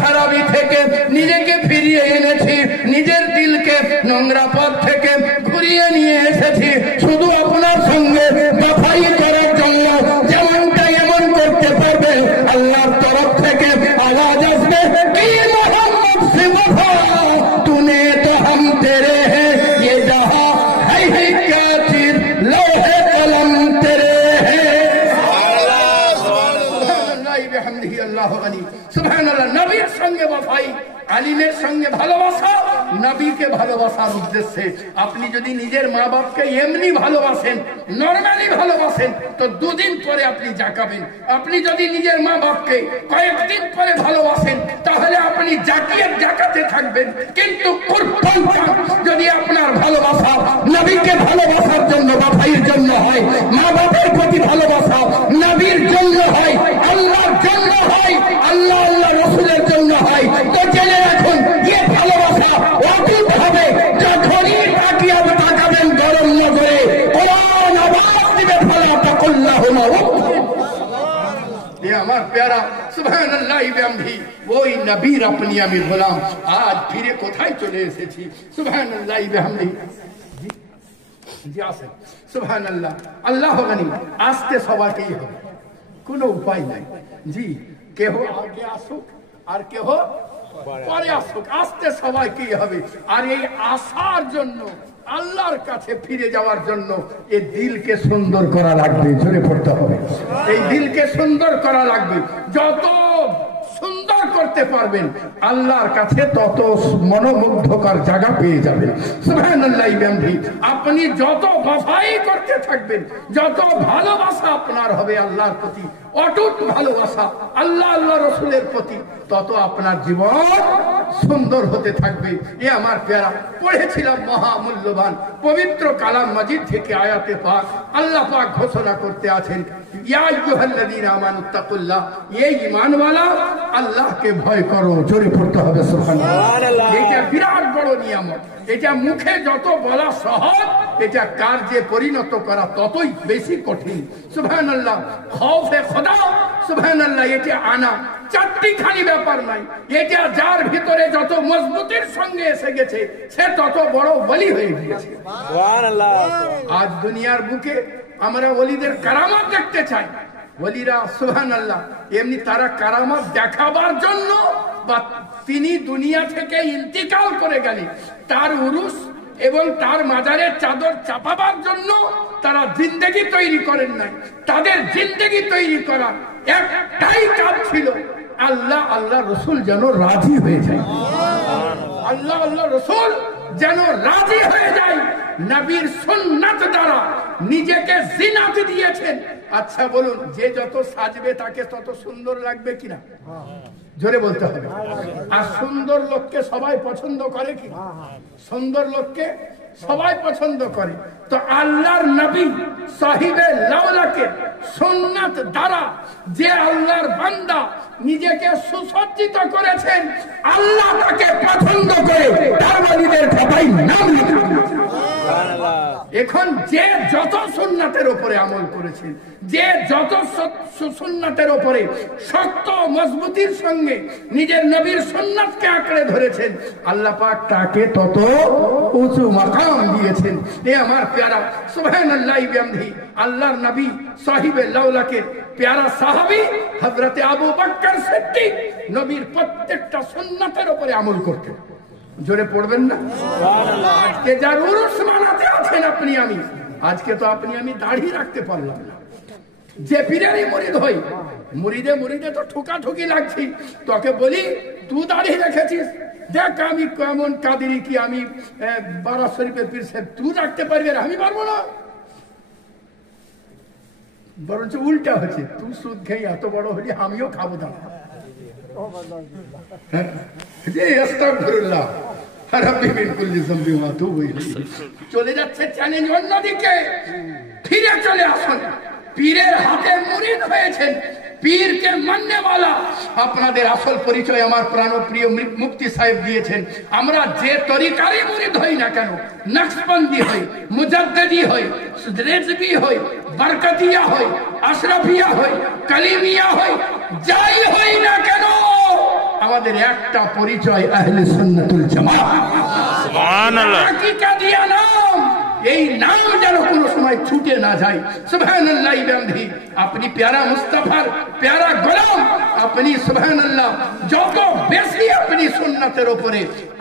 খারাপি থেকে নিজেকে ফিরিয়ে এনেছি, নিজের দিলকে নোংরা পথ থেকে ঘুরিয়ে নিয়ে এসেছি শুধু আপনার সঙ্গে বাফাই করার জন্য। যেমনটা এমন করতে পারবে আল্লাহর তরফ থেকে আওয়াজ আসবে, কি মোহাম্মদ সে ওফা তূনে তো হাম তেরে हैं, ये जहां है क्या चीज लोहे कलम तेरे हैं। সুবহানাল্লাহ। নবীর সঙ্গে বাফাই, আলিমের সঙ্গে ভালোবাসা, নবীকে ভালোবাসার উদ্দেশ্যে। আপনি যদি নিজের মা বাপকে এমনি ভালোবাসেন, নরমালি ভালোবাসেন, তো দুদিন পরে আপনি জাকাবেন। আপনি যদি নিজের মা বাপকে কয়েকদিন পরে ভালোবাসেন, তাহলে আপনি জাকাতে থাকবেন। কিন্তু যদি আপনার ভালোবাসা নবীকে ভালোবাসার জন্য, বাফাইয়ের জন্য হয়, মা বাপের প্রতি ভালোবাসা নবীর জন্য হয়, আল্লাহর জন্য হয়, আল্লাহ আল্লাহ রসুলের জন্য হয়, তো জেনে রাখুন যে ভালোবাসা অতীত হবে। যখনই তাকাবেন গরম নজরে, কোরআন আওয়াজ দিবে, ফালা তাকুল্লাহুমা আমার প্যারা সুবহানাল্লাহ বিহামদিহি, ওই নবীর আপনি আমি গোলাম। আজ ফিরে কোথায় চলে এসেছি? সুবহানাল্লাহ বিহামদিহি। জি আসেন। সুবহানাল্লাহ, আল্লাহ গানি। আসতে সবাইকেই হবে, কোনো উপায় নাই। জি, কেহ আগে আসুক আর কেহ পরে আসুক, আসতে সবাইকেই হবে। আর এই আসার জন্য, আল্লাহর কাছে ফিরে যাওয়ার জন্য এই দিলকে সুন্দর করা লাগবে, ঝরে পড়তে হবে। এই দিলকে সুন্দর করা লাগবে। যত সুন্দর করতে পারবেন আল্লাহর কাছে, তত মনোমুগ্ধকর জায়গা পেয়ে যাবেন। সুবহানাল্লাহ বিহামদিহি। আপনি যত বাফাই করতে থাকবেন, যত ভালোবাসা আপনার হবে আল্লাহর প্রতি, অটুট ভালোবাসা আল্লাহ আল্লাহ রসুলের প্রতি, তত আপনার জীবন সুন্দর হতে থাকবে। এ আমার প্যারা, পড়েছিলাম মহামূল্যবান পবিত্র কালাম মাজিদ থেকে আয়াতে পাক। আল্লাহ পাক ঘোষণা করতে আছেন, ইয়া আইয়ুহাল্লাযীনা আমানুত্তাকুল্লাহ, এই ঈমানওয়ালা আল্লাহকে ভয় করো। জোরে পড়তে হবে সুবহানাল্লাহ। এটা বিরাট বড় নিয়ামত। এটা মুখে যত বলা সহজ, এটা কার্যে পরিণত করা ততই বেশি কঠিন। সুবহানাল্লাহ। খৌফে খোদা, সুবহানাল্লাহ, এটা আনা চারটিখানি ব্যাপার নাই। এটা যার ভিতরে যত মজবুতির সঙ্গে এসে গেছে, সে তত বড় ওলি হয়ে গিয়েছে। সুবহানাল্লাহ। আজ দুনিয়ার বুকে আমরা ওলিদের কারামত দেখতে চাই। ওলিরা সুবহানাল্লাহ এমনি তারা কারামত দেখাবার জন্য, বা তিনি দুনিয়া থেকে ইন্তিকাল করে গেলেন, তার উরুস এবং তার মাজারের চাদর চাপাবার জন্য তারা জিন্দেগি তৈরি করেন নাই। তাদের জিন্দেগি তৈরি করার একটাই কাজ ছিল, আল্লাহ আল্লাহ রসুল যেন রাজি হয়ে যায়। আল্লাহ আল্লাহ রসুল যেন রাজি হয়ে যায়। নবীর সুন্নাত দ্বারা নিজেকে জিনাত দিয়েছেন। আচ্ছা বলুন, যে যত সাজবে তাকে তত সুন্দর লাগবে কিনা? জোরে বলতে হবে। আর সুন্দর লোককে সবাই পছন্দ করে কি? সুন্দর লোককে সবাই পছন্দ করে। তো আল্লাহর নবী সাহিবে লাওলাকে সুন্নাত দ্বারা যে আল্লাহর বান্দা নিজেকে সুসজ্জিত করেছেন, আল্লাহ তাকে পছন্দ করে তার বাড়িদের খাতায় নাম লিখে দিয়েছেন। এখন যে যত সুন্নাতের উপরে আমল করেছেন, যে যত সুন্নাতের উপরে শক্ত মজবুতির সঙ্গে নিজের নবীর সুন্নাতকে আঁকড়ে ধরেছেন, আল্লাহ পাক তাকে তত উঁচু মাকাম দিয়েছেন। এ আমার প্যারা সুবহানাল্লাহ বিহামদিহি আল্লাহর নবী সাহিবে লাওলাকে প্যারা সাহাবী হযরতে আবু বকর সিদ্দিক নবীর প্রত্যেকটা সুন্নাতের উপরে আমল করতেন। জোরে পড়বেন না সুবহানাল্লাহ। আজকে যার উরুস মানাতে আছেন আপনি আমি, আজকে তো আপনি আমি দাড়ি রাখতে পারলাম না। যে পীরেরই মুরিদ হই, মুরিদে তো ঠোকাঠুকি লাগছি। তোকে বলি তুই দাড়ি রেখেছিস, দেখ আমি কেমন কাদেরি কি, আমি বারা শরীফের পীর সাহেব, তুই রাখতে পারবি আর আমি পারবো না। বরঞ্চ উল্টা হচ্ছে, তুই সুদ খেয়ে এত বড় হলি, আমিও খাবো দাঁড়া। চলে যাচ্ছে চ্যালেঞ্জ অন্যদিকে। ফিরে চলে আসুন, পীরের হাতে মুরিদ হয়েছেন, পীরকে মাননেওয়ালা। আপনাদের আসল পরিচয় আমার প্রাণপ্রিয় মুফতি সাহেব দিয়েছেন। আমরা যে তরিকারই মুরিদ হই না কেন, নকশবন্দি হই, মুজাদ্দিদি হই, রেজবি হই, বরকতিয়া হই, আশরাফিয়া হই, কালিমিয়া হই, যাই হই না কেন, আমাদের একটা পরিচয় আহলে সুন্নাতুল জামাত। সুবহানাল্লাহ। হাকিকা দিয়া নাম, এই নাম যেন কোনো সময় ছুটে না যায়। সুবহানাল্লাহ বিহামদিহি আপনি প্যারা মুস্তাফার প্যারা গোলাম, আপনি সুবহানাল্লাহ যত বেশি আপনি সুন্নাতের উপরে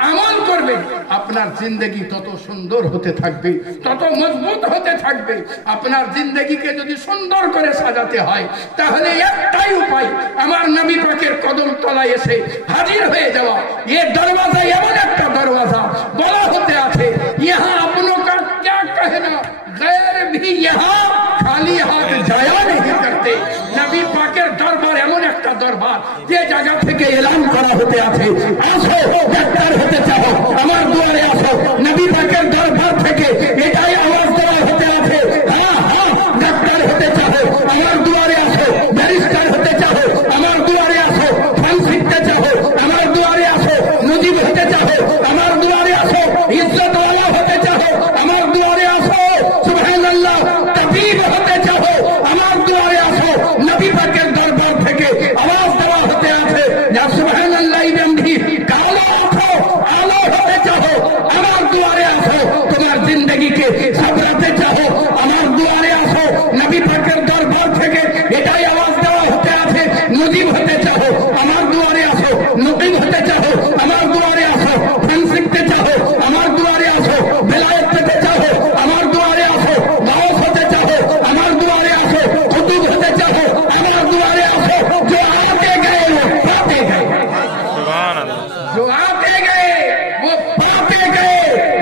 আমল করবেন, আপনার জিন্দেগি তত সুন্দর হতে থাকবে, তত মজবুত হতে থাকবে। আপনার জিন্দেগিকে যদি সুন্দর করে সাজাতে হয়, তাহলে একটাই উপায়, আমার নবী পাকের কদম তলায় এসে হাজির হয়ে যাওয়া। এ দরওয়াজা এমন একটা দরওয়াজা বলা হতে আছে, ইহা আপনো কা क्या कहना, गैर भी यहाँ खाली हाथ जाया नहीं करते। नबी पाकेर दरबार एमन एक दरबार जे जगह থেকে এলান করা হতে আছে, আসো ডাক্তার হতে চাও আমার দুয়ারে আসো। নবী পাকের দরবার থেকে এটাই আওয়াজ দেওয়া হতে আছে, হ্যাঁ হ্যাঁ ডাক্তার হতে চাও আমার দুয়ারে আসো, ব্যারিস্টার হতে চাও আমার দুয়ারে আসো, ফান শিখতে চাও আমার দুয়ারে আসো, মুজিব হতে চাও আমার দুয়ারে আসো, ইজ্জতওয়ালা হতে চাও আমার দুয়ারে আসো, সুবহানাল্লাহ তাবিব হতে চাও আমার দুয়ারে আসো। নবী পাকের দরবার থেকে আওয়াজ দেওয়া হতে আছে, যা সুবহানাল্লাহ বিহামদিহি কালো ওঠো, আলো হতে চাও আমার দুয়ারে আসো। তোমার জিন্দেগিকে সাজাতে চাও আমার দুয়ারে আসো। নবী পাকের দরবার থেকে এটাই আওয়াজ দেওয়া হতে আছে, মুজিব হতে চাও আমার দুয়ারে আসো, মুকিম হতে চাও আমার দুয়ারে আসো, ফান শিখতে চাও আমার দুয়ারে আসো, বেলায়েত পেতে চাও আমার দুয়ারে আসো, গাওস হতে চাও আমার দুয়ারে আসো, কুতুব হতে চাও আমার দুয়ারে আসো। जो आते गए वो पाते गए, जो आते गए वो पाते गए।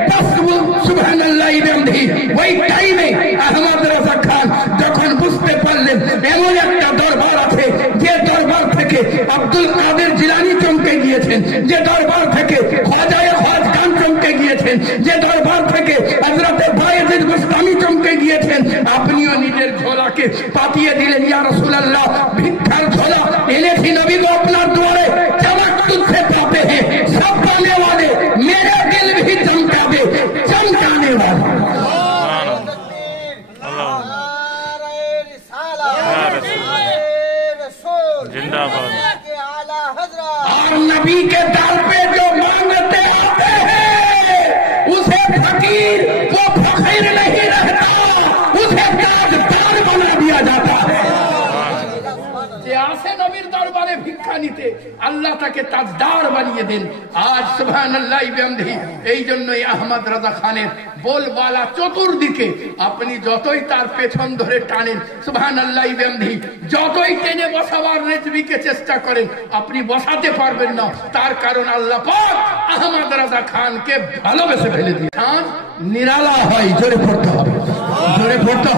बस वो सुबहानाल्लाह बिहामदिহি ওই টাইমে আহমদ রাজা খান যখন বুঝতে পারলেন এমন একটা দরবার আছে, যে দরবার থেকে আব্দুল কাদের জিলানী চমকে গিয়েছেন, যে দরবার থেকে খাজায়ে খাজগান চমকে গিয়েছেন, যে দরবার থেকে হযরতে বায়েজিদ বুস্তামি চমকে গিয়েছেন, আপনিও নিজের ঝোলাকে পাতিয়ে দিলেন। ইয়া রাসূলুল্লাহ ভিক্ষার ঝোলা এনেছি নবী গো আপনার দুয়ারে, চমক তুঝसे पाते हैं सब पाने वाले, मेरा दिल भी चमका दे चमकाने वाले। और नबी के दर पे जो मांगते आते हैं, उसे फकीर वो फकीर नहीं रहता, उसे ताजदार बना दिया जाता है। যে আসে নবীর দরবারে ভিক্ষা নিতে, আল্লাহ তাকে তাজদার বানিয়ে দেন। আজ সুবহানাল্লাহ বিহামদিহি এই জন্যই আহমদ রাজা খানের बोलबाला चतुर्दिके अपनी যতই তার পেছন ধরে টানেন সুবহানাল্লাহ বিহামদিহি যতই টেনে বসাবার রেজবিকে চেষ্টা করেন আপনি বসাতে পারবেন না তার কারণ আল্লাহ পাক আহমদ রাজা খানকে ভালোবেসে ফেলে দিয়েছেন খান নিরালা হয় জোরে পড়তে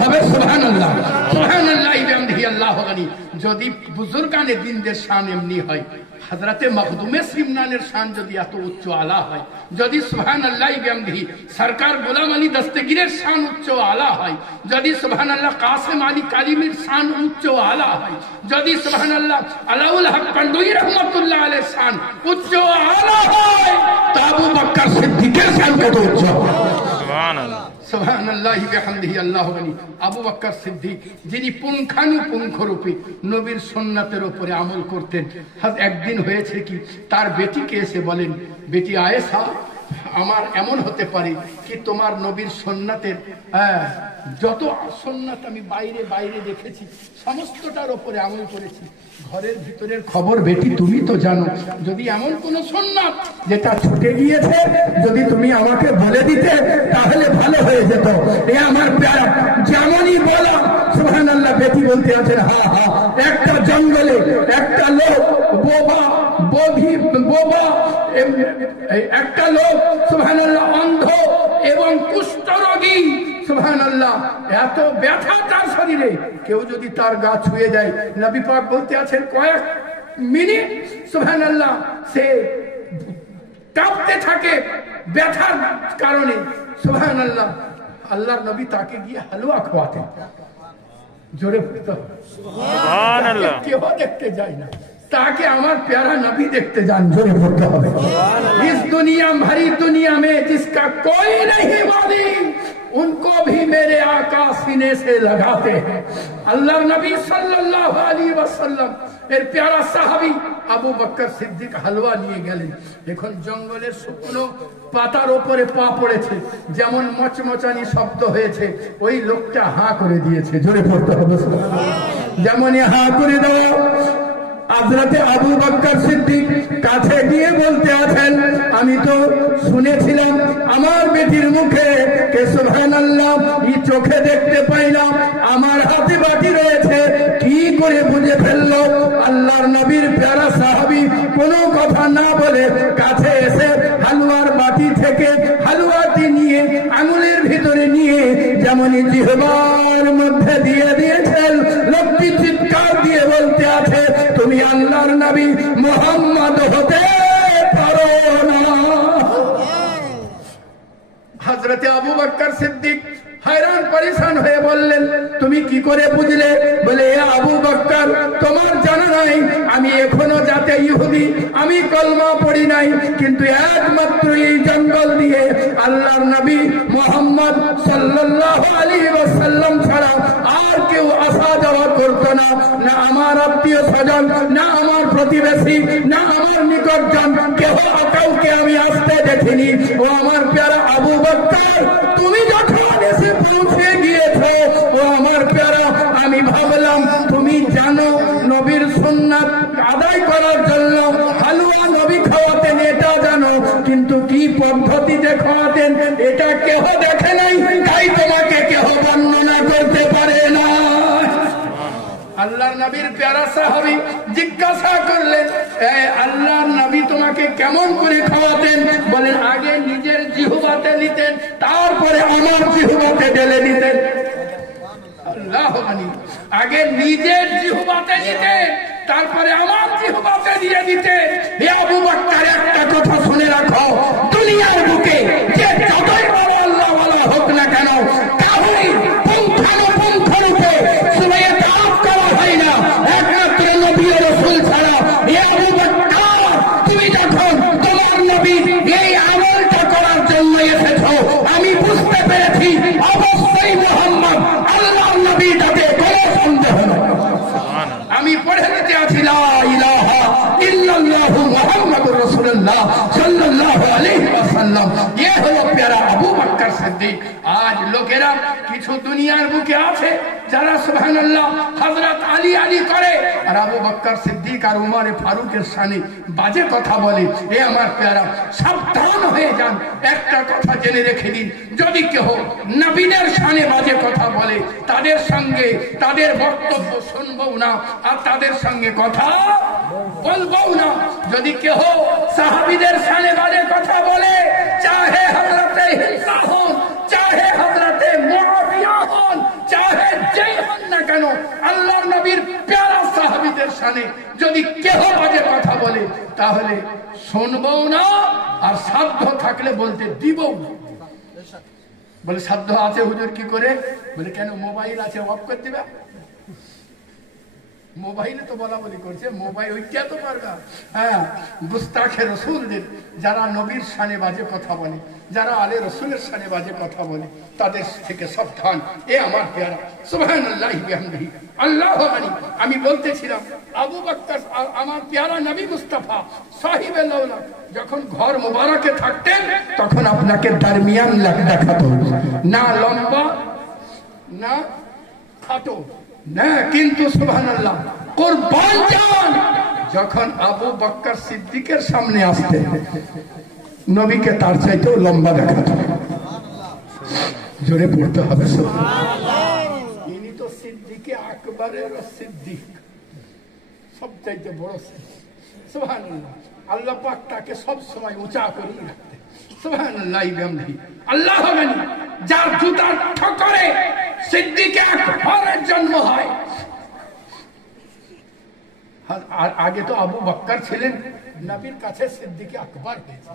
হবে সুবহানাল্লাহ সুবহানাল্লাহ বিহামদিহি আল্লাহু গনি যদি বুজুর্গানে দিনদের শান এমনি হয় হযরতে মখদুমে সিমনানের শান যদি এত উচ্চ আলা হয়, যদি সুবহানাল্লাহি বিহামদিহি সরকার গোলাম আলী দস্তগীরের শান উচ্চ আলা হয়, যদি সুবহানাল্লাহ কাসিম আলী কালিমির শান উচ্চ আলা হয়, যদি সুবহানাল্লাহ আলাউল হক পান্ডুই রহমাতুল্লাহ আলাইহির শান উচ্চ আলা হয়, তো আবু বকর সিদ্দিকের শান কত উচ্চ। সুবহানাল্লাহ সুবহানাল্লাহি বিহামদিহি আল্লাহু আকবার। আবু বকর সিদ্দিক যিনি পুঙ্খানুপুঙ্খরূপে নবীর সুন্নাতের উপরে আমল করতেন। একদিন হয়েছে কি, তার বেটিকে এসে বলেন, বেটি আয়েশা, আমার এমন হতে পারে কি তোমার নবীর সুন্নাতের যত সুন্নাত আমি বাইরে বাইরে দেখেছি সমস্তটার উপরে আমল করেছি, ঘরের ভিতরের খবর বেটি তুমি তো জানো, যদি এমন কোন সুন্নাত যেটা ছুটে গিয়েছে যদি তুমি আমাকে বলে দিতে তাহলে ভালো হয়ে যেত। এ আমার প্যারা যেমনই বলা সুবহানাল্লাহ। বেটি বলতে আছেন, হ্যাঁ হ্যাঁ, একটা জঙ্গলে একটা লোক বোবা একটা লোক সুবহানাল্লাহ অন্ধ এবং কুষ্ঠরোগী, সুবহানাল্লাহ এত ব্যথা তার শরীরে, কেউ যদি তার গা ছুঁয়ে দেয়, নবী পাক বলতে আছেন কয়েক মিনিট সুবহানাল্লাহ সে কাঁপতে থাকে ব্যথার কারণে। সুবহানাল্লাহ আল্লাহর নবী তাকে গিয়ে হালুয়া খাওয়াতেন। জোরে পড়তে হবে সুবহানাল্লাহ। কেউ দেখতে যায় না, ताकि हमारे प्यारा नबी देखते जान। जोरे पड़ते হবে। इस दुनिया भरी दुनिया में जिसका कोई नहीं वाली उनको भी मेरे आका सीने से लगाते हैं। अल्लाह नबी सल्लल्लाहु अलैहि वसल्लम এর প্যারা সাহাবী আবু বকর সিদ্দিক হালুয়া নিয়ে গেলেন। এখন জঙ্গলের শুকনো পাতার উপরে পা পড়েছে, যেমন মচমচানি শব্দ হয়েছে, ওই লোকটা হাঁ করে দিয়েছে। জোরে পড়তে হবে যেমন হাঁ করে দাও। হযরতে আবু বকর সিদ্দিক কাছে গিয়ে বলতে আছেন, আমি তো শুনেছিলাম আমার বেটির মুখে কে সুবহানাল্লাহ এই চোখে দেখতে পাইলাম, আমার হাতে বাটি রয়েছে, কি করে বুঝে ফেললো? আল্লাহর নবীর প্যারা সাহাবী কোনো কথা না বলে কাছে এসে হালুয়ার বাটি থেকে হালুয়াটি নিয়ে আঙুলের ভিতরে নিয়ে যেমনই জিহ্বার মধ্যে দিয়ে দিয়েছেন, লোকটি চিৎকার দিয়ে বলতে আছে, তুমি আল্লাহর নবী মুহাম্মদ হতে পারো না। হযরতে আবু বকর সিদ্দিক हैरान परेशान হয়ে বললেন, তুমি কি করে বুঝলে? বলে আবু বকর তোমার জানা নাই আমি এখনো যাতে ইহুদি, আমি কলমা পড়ি নাই, কিন্তু একমাত্র এই জঙ্গল দিয়ে আল্লাহর নবী মুহাম্মদ সাল্লাল্লাহু আলাইহি ওয়াসাল্লাম ছাড়া আর কেউ আসা যাওয়া করতো না, না আমার আত্মীয় স্বজন, না আমার প্রতিবেশী, না আমার নিকটজন, কেউ কাউকে আমি আসতে দেখিনি। ও আমার প্যারা আবু বকর, তুমি যখন এসে পৌঁছে গিয়েছো, ও আমার প্যারা আমি ভাবলাম তুমি জানো নবীর সুন্নাত আদায় করার জন্য হালুয়া নবী খাওয়াতেন এটা জানো, কিন্তু কি পদ্ধতিতে খাওয়াতেন এটা কেহ দেখে নাই, তাই তোমাকে কেহ বর্ণনা করতে পারে না। আল্লাহর নবীর প্যারা সাহাবী জিজ্ঞাসা করলেন, আল্লাহর নবী তোমাকে কেমন করে খাওয়াতেন? বলেন আগে নিজের জিহ্বাতে নিতেন, তারপরে আমার জিহ্বাতে ঢেলে নিতেন। আল্লাহু আকবার। আগে নিজের জিহ্বাতে নিতেন, তারপরে আমার জিহ্বাতে দিয়ে দিতেন। হে আবু বকর একটা কথা শুনে রাখো, দুনিয়ার বুকে যে যতই বড় আল্লাহ ওয়ালা হোক না কেন, কাউই পুঙ্খানুপুঙ্খরূপে সুরায়ে তাওবা করা হয় না একমাত্র নবী ও রাসূল ছাড়া। হে আবু বকর, তুমি যখন তোমার নবী এই আমলটা করার জন্য এসেছো, আমি বুঝতে পেরেছি অবশ্যই মুহাম্মদ আল্লাহর নবী, তাতে কোনো সন্দেহ নেই। আমি পড়ে দিতে আছি লা ইলাহা ইল্লাল্লাহু মুহাম্মাদুর রাসূলুল্লাহ সাল্লাল্লাহু আলাইহি ওয়াসাল্লাম। ये হলো প্যারা আবু বকর সিদ্দিক। আজ লোকেরা কিছু দুনিয়ার বুকে আছে যারা সুবহানাল্লাহ হযরত আলী আলী করে, আর আবু বকর সিদ্দিক আর উমর ফারুকের শানে বাজে কথা বলে। এ আমার প্যারা সাবধান হয়ে যান, একটা কথা জেনে রেখে দিন, যদি কেউ নবীদের শানে বাজে কথা বলে তাদের সঙ্গে তাদের বক্তব্য শুনবো না আর তাদের সঙ্গে কথা বলবো না। যদি কেউ সাহাবীদের শানে বাজে কথা বলে, চাহে হযরতে হিন্দা হন, চাহে হযরতে মুআবিয়া হন, চাহে যেই হন না কেন, আল্লাহর নবীর প্যারা সাহাবী সাহাবীদের শানে যদি কেউ বাজে কথা বলে তাহলে শুনবও না, আর সাধ্য থাকলে বলতে দিব। বলে সাধ্য আছে হুজুর কি করে? বলে কেন মোবাইল আছে, অফ করে দিবে। মোবাইলে তো বলা বলি করছে, মোবাইল ওইটা তো পারবা। হ্যাঁ, গুস্তাখে রসুলদের যারা নবীর শানে বাজে কথা বলে, যারা আলে রসুলের শানে বাজে কথা বলে, তাদের থেকে সাবধান। এ আমার পেয়ারা, সুবহানাল্লাহি বিহামদিহি, আল্লাহু আকবার। আমি বলতেছিলাম আবু বকর আমার পেয়ারা নবী মুস্তাফা সাহিবে লাউলা যখন ঘর মোবারকে থাকতেন তখন আপনাকে দরমিয়ান দেখাতো, না লম্বা না খাটো না, কিন্তু সুবহানাল্লাহ কুরবান জান যখন আবু বকর সিদ্দিকের সামনে আসতেন নবীকে তার চাইতেও লম্বা দেখাতো। জোরে পড়তে হবে সুবহানাল্লাহ। ইনি তো সিদ্দিকে আকবরের সিদ্দিক, সবচাইতে বড় সিদ্দিক। সুবহানাল্লাহ। আল্লাহ পাক তাকে সব সময় উঁচা করে রাখতেন। সুবহানাল্লাহ বিহামদিহি, আল্লাহ গানি। যার জুতার ঠোকরে সিদ্দিকে আকবরের জন্ম হয়। আর আগে তো আবু বকর ছিলেন, নবীর কাছে সিদ্দিকে আকবর হয়েছে।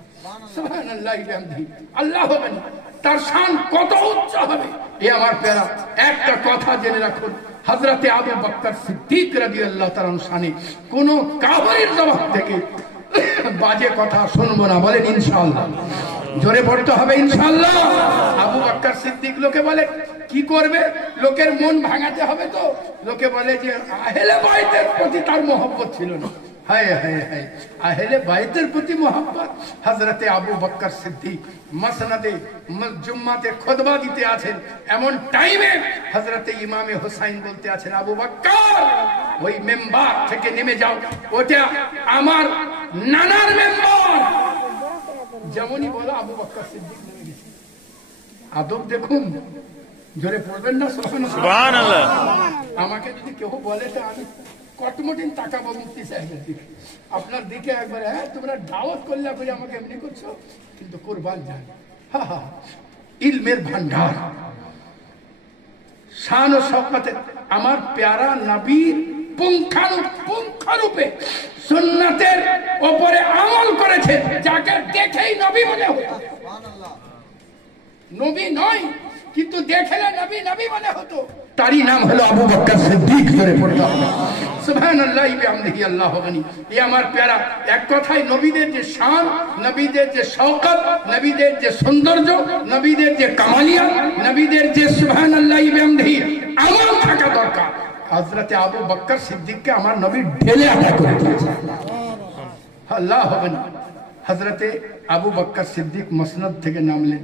সুবহানাল্লাহ বিহামদিহি, আল্লাহ গানি। তার শান কত উচ্চ হবে এ আমার প্যারা। একটা কথা জেনে রাখুন, হযরতে আবু বকর সিদ্দিক রাদিয়াল্লাহু তাআলা শানে কোন কাফিরের জবান থেকে বাজে কথা শুনবো না। বলেন ইনশাআল্লাহ। জোরে পড়তে হবে ইনশাআল্লাহ। আবু বকর সিদ্দিক লোকে বলে কি করবে, লোকের মন ভাঙাতে হবে। তো লোকে বলে যে আহলে বাইতের প্রতি তার মহব্বত ছিল না। হায় হায় হায়, আহলে বাইতের প্রতি মহব্বত। হযরতে আবু বকর সিদ্দিক মসনদে জুম্মাতে খুতবা দিতে আছেন, এমন টাইমে হযরতে ইমামে হুসাইন বলতে আছেন আবু বকর ওই মেম্বার থেকে নেমে যাও, ওটা আমার নানার মেম্বার। যেমনই বলো আবু বকর সিদ্দিক নেমে গেছে। আদব দেখুন, জোরে পড়বেন না সুবহানাল্লাহ। আমাকে যদি কেউ বলে তো আমি কটমটিন তাকাবো মুফতি সাহেবের দিকে, আপনার দিকে একবার। হ্যাঁ, তোমরা দাওয়াত করলে বলে আমাকে এমনি করছো, কিন্তু কুরবান জান। হা হা, ইলমের ভান্ডার, শান ও শওকতে আমার প্যারা নবীর পুঙ্খানুপুঙ্খরূপে সুন্নাতের উপরে আমল করেছে, যাকে দেখেই নবী মনে হতো। নবী নয় কিন্তু দেখলে নবী নবী মনে হতো। তারই নাম হলো আবু বকর সিদ্দিক। ধরে পড়তে হবে সুবহানাল্লাহ বিহামদিহি, আল্লাহু গানি। এই আমার প্যারা এক কথায় নবীদের যে শান, নবীদের যে শওকত, নবীদের যে সৌন্দর্য, নবীদের যে কামালিয়াত, নবীদের যে সুবহানাল্লাহ বিহামদিহি আমল থাকা দরকার। হযরতে আবু বকর সিদ্দিককে আমার নবী ঢেলে আটা করে দিয়েছে। আল্লাহু গানি। হযরতে আবু বকর সিদ্দিক মসনদ থেকে নামলেন,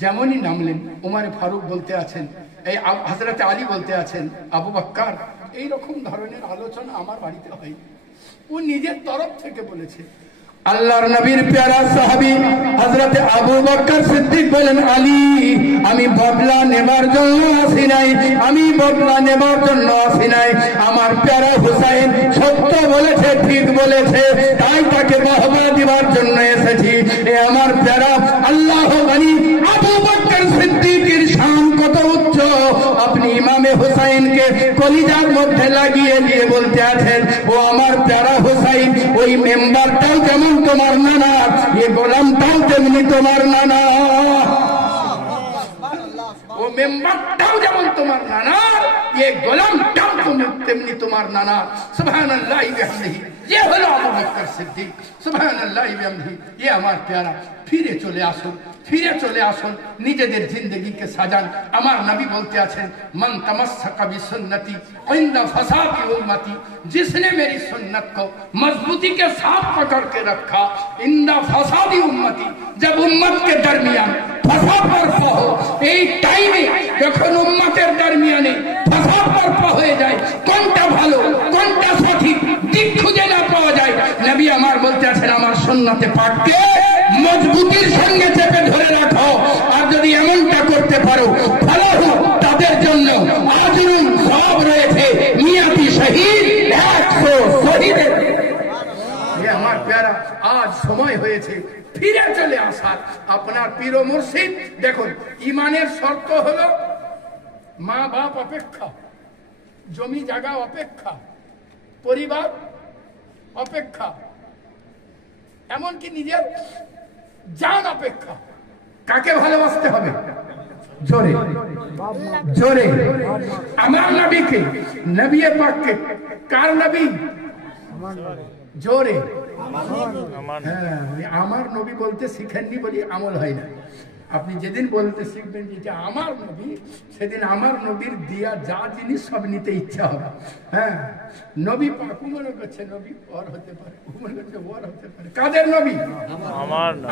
যেমনই নামলেন উমর ফারুক বলতে আছেন, এই হযরতে আলী বলতে আছেন আবু বকর এইরকম ধরনের আলোচনা আমার বাড়িতে হয়। ও নিজের তরফ থেকে বলেছে। আল্লাহর নবীর প্যারা সাহাবী হযরতে আবু বকর সিদ্দিক বলেন আলী আমি বদলা নেবার জন্য আসি নাই, আমি বদলা নেবার জন্য আসি নাই। আমার প্যারা হুসাইন সত্য বলেছে, ঠিক বলেছে, তাই তাকে বাহবা দিবার জন্য এসেছি। এ আমার প্যারা আল্লাহু গানি। আবু বকর সিদ্দিকের শান কত উচ্চ, আপনি ইমামে হুসাইনকে কলিজার মধ্যে লাগিয়ে দিয়ে বলতে আছেন ও আমার প্যারা হুসাইন ওই মেম্বারটাও যেমন তোমার নানা, এ গোলামটাও তেমনি তোমার নানা। ও মেম্বারটাও যেমন তোমার নানা, এ গোলামটাও তেমনি তোমার নানা। সুবহানাল্লাহ বিহামদিহি, ये হলো আবু বকর সিদ্দিক। সুবহানাল্লাহ বিহামদিহি। ये আমার প্যারা ফিরে চলে আসুন, ফিরে চলে আসুন, নিজেদের জিন্দগিকে সাজান। আমার নবী বলতে আছেন মান তামাসসাকা বিসুন্নতি ইনদা ফাসাদি উম্মতি, जिसने मेरी सुन्नत को मजबूती के साथ पकड़ के रखा इंदा फसादी उम्मती, जब उम्मत के दरमियान फसाद बर्पा हो, এই টাইমে যখন উম্মতের দরমিয়ানে ফসাদ বর্পা হয়ে যায়, কোনটা ভালো কোনটা সঠিক দিক খুঁজে না পাওয়া যায়, নবী আমার বলতে আছেন আমার সুন্নতে পাককে মজবুতির সঙ্গে চেপে ধরে রাখো। আর যদি এমনটা করতে পারো ফালাহু, তাদের জন্য আজরুন সওয়াব রয়েছে, মিয়াতি শহীদ 100 শহীদের। এ আমার প্যারা আজ সময় হয়েছে ফিরে চলে আসার। আপনার পীর ও মুর্শিদ দেখুন, ইমানের শর্ত হলো মা বাপ অপেক্ষা জমি জায়গা অপেক্ষা, পরিবার অপেক্ষা, এমনকি নিজের জান অপেক্ষা কাকে ভালোবাসতে হবে? জোরে জোরে আমার নবীকে, নবী পাককে। কার নবী? জোরে আমার নবী বলতে শিখেননি বলি আমল হয় না। আপনি যেদিন বলতে শিখবেন যে আমার নবী, সেদিন আমার নবীর দিয়া যা জিনিস সব নিতে ইচ্ছা হবে। হ্যাঁ, নবী পাক মনে করছে নবী ওর হতে পারে, মনে করছে ওর হতে পারে। কাদের নবী?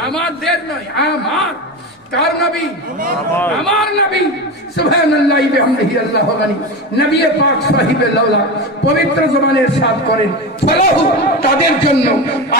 আমাদের নয়, আমার। কার নবী? আমার নবী। সুবহানাল্লাহি বিহামদিহি আল্লাহু গানি। নবী পাক সাহিবে লাউলা পবিত্র জবানের সাথ করেন ফলাহু, তাদের জন্য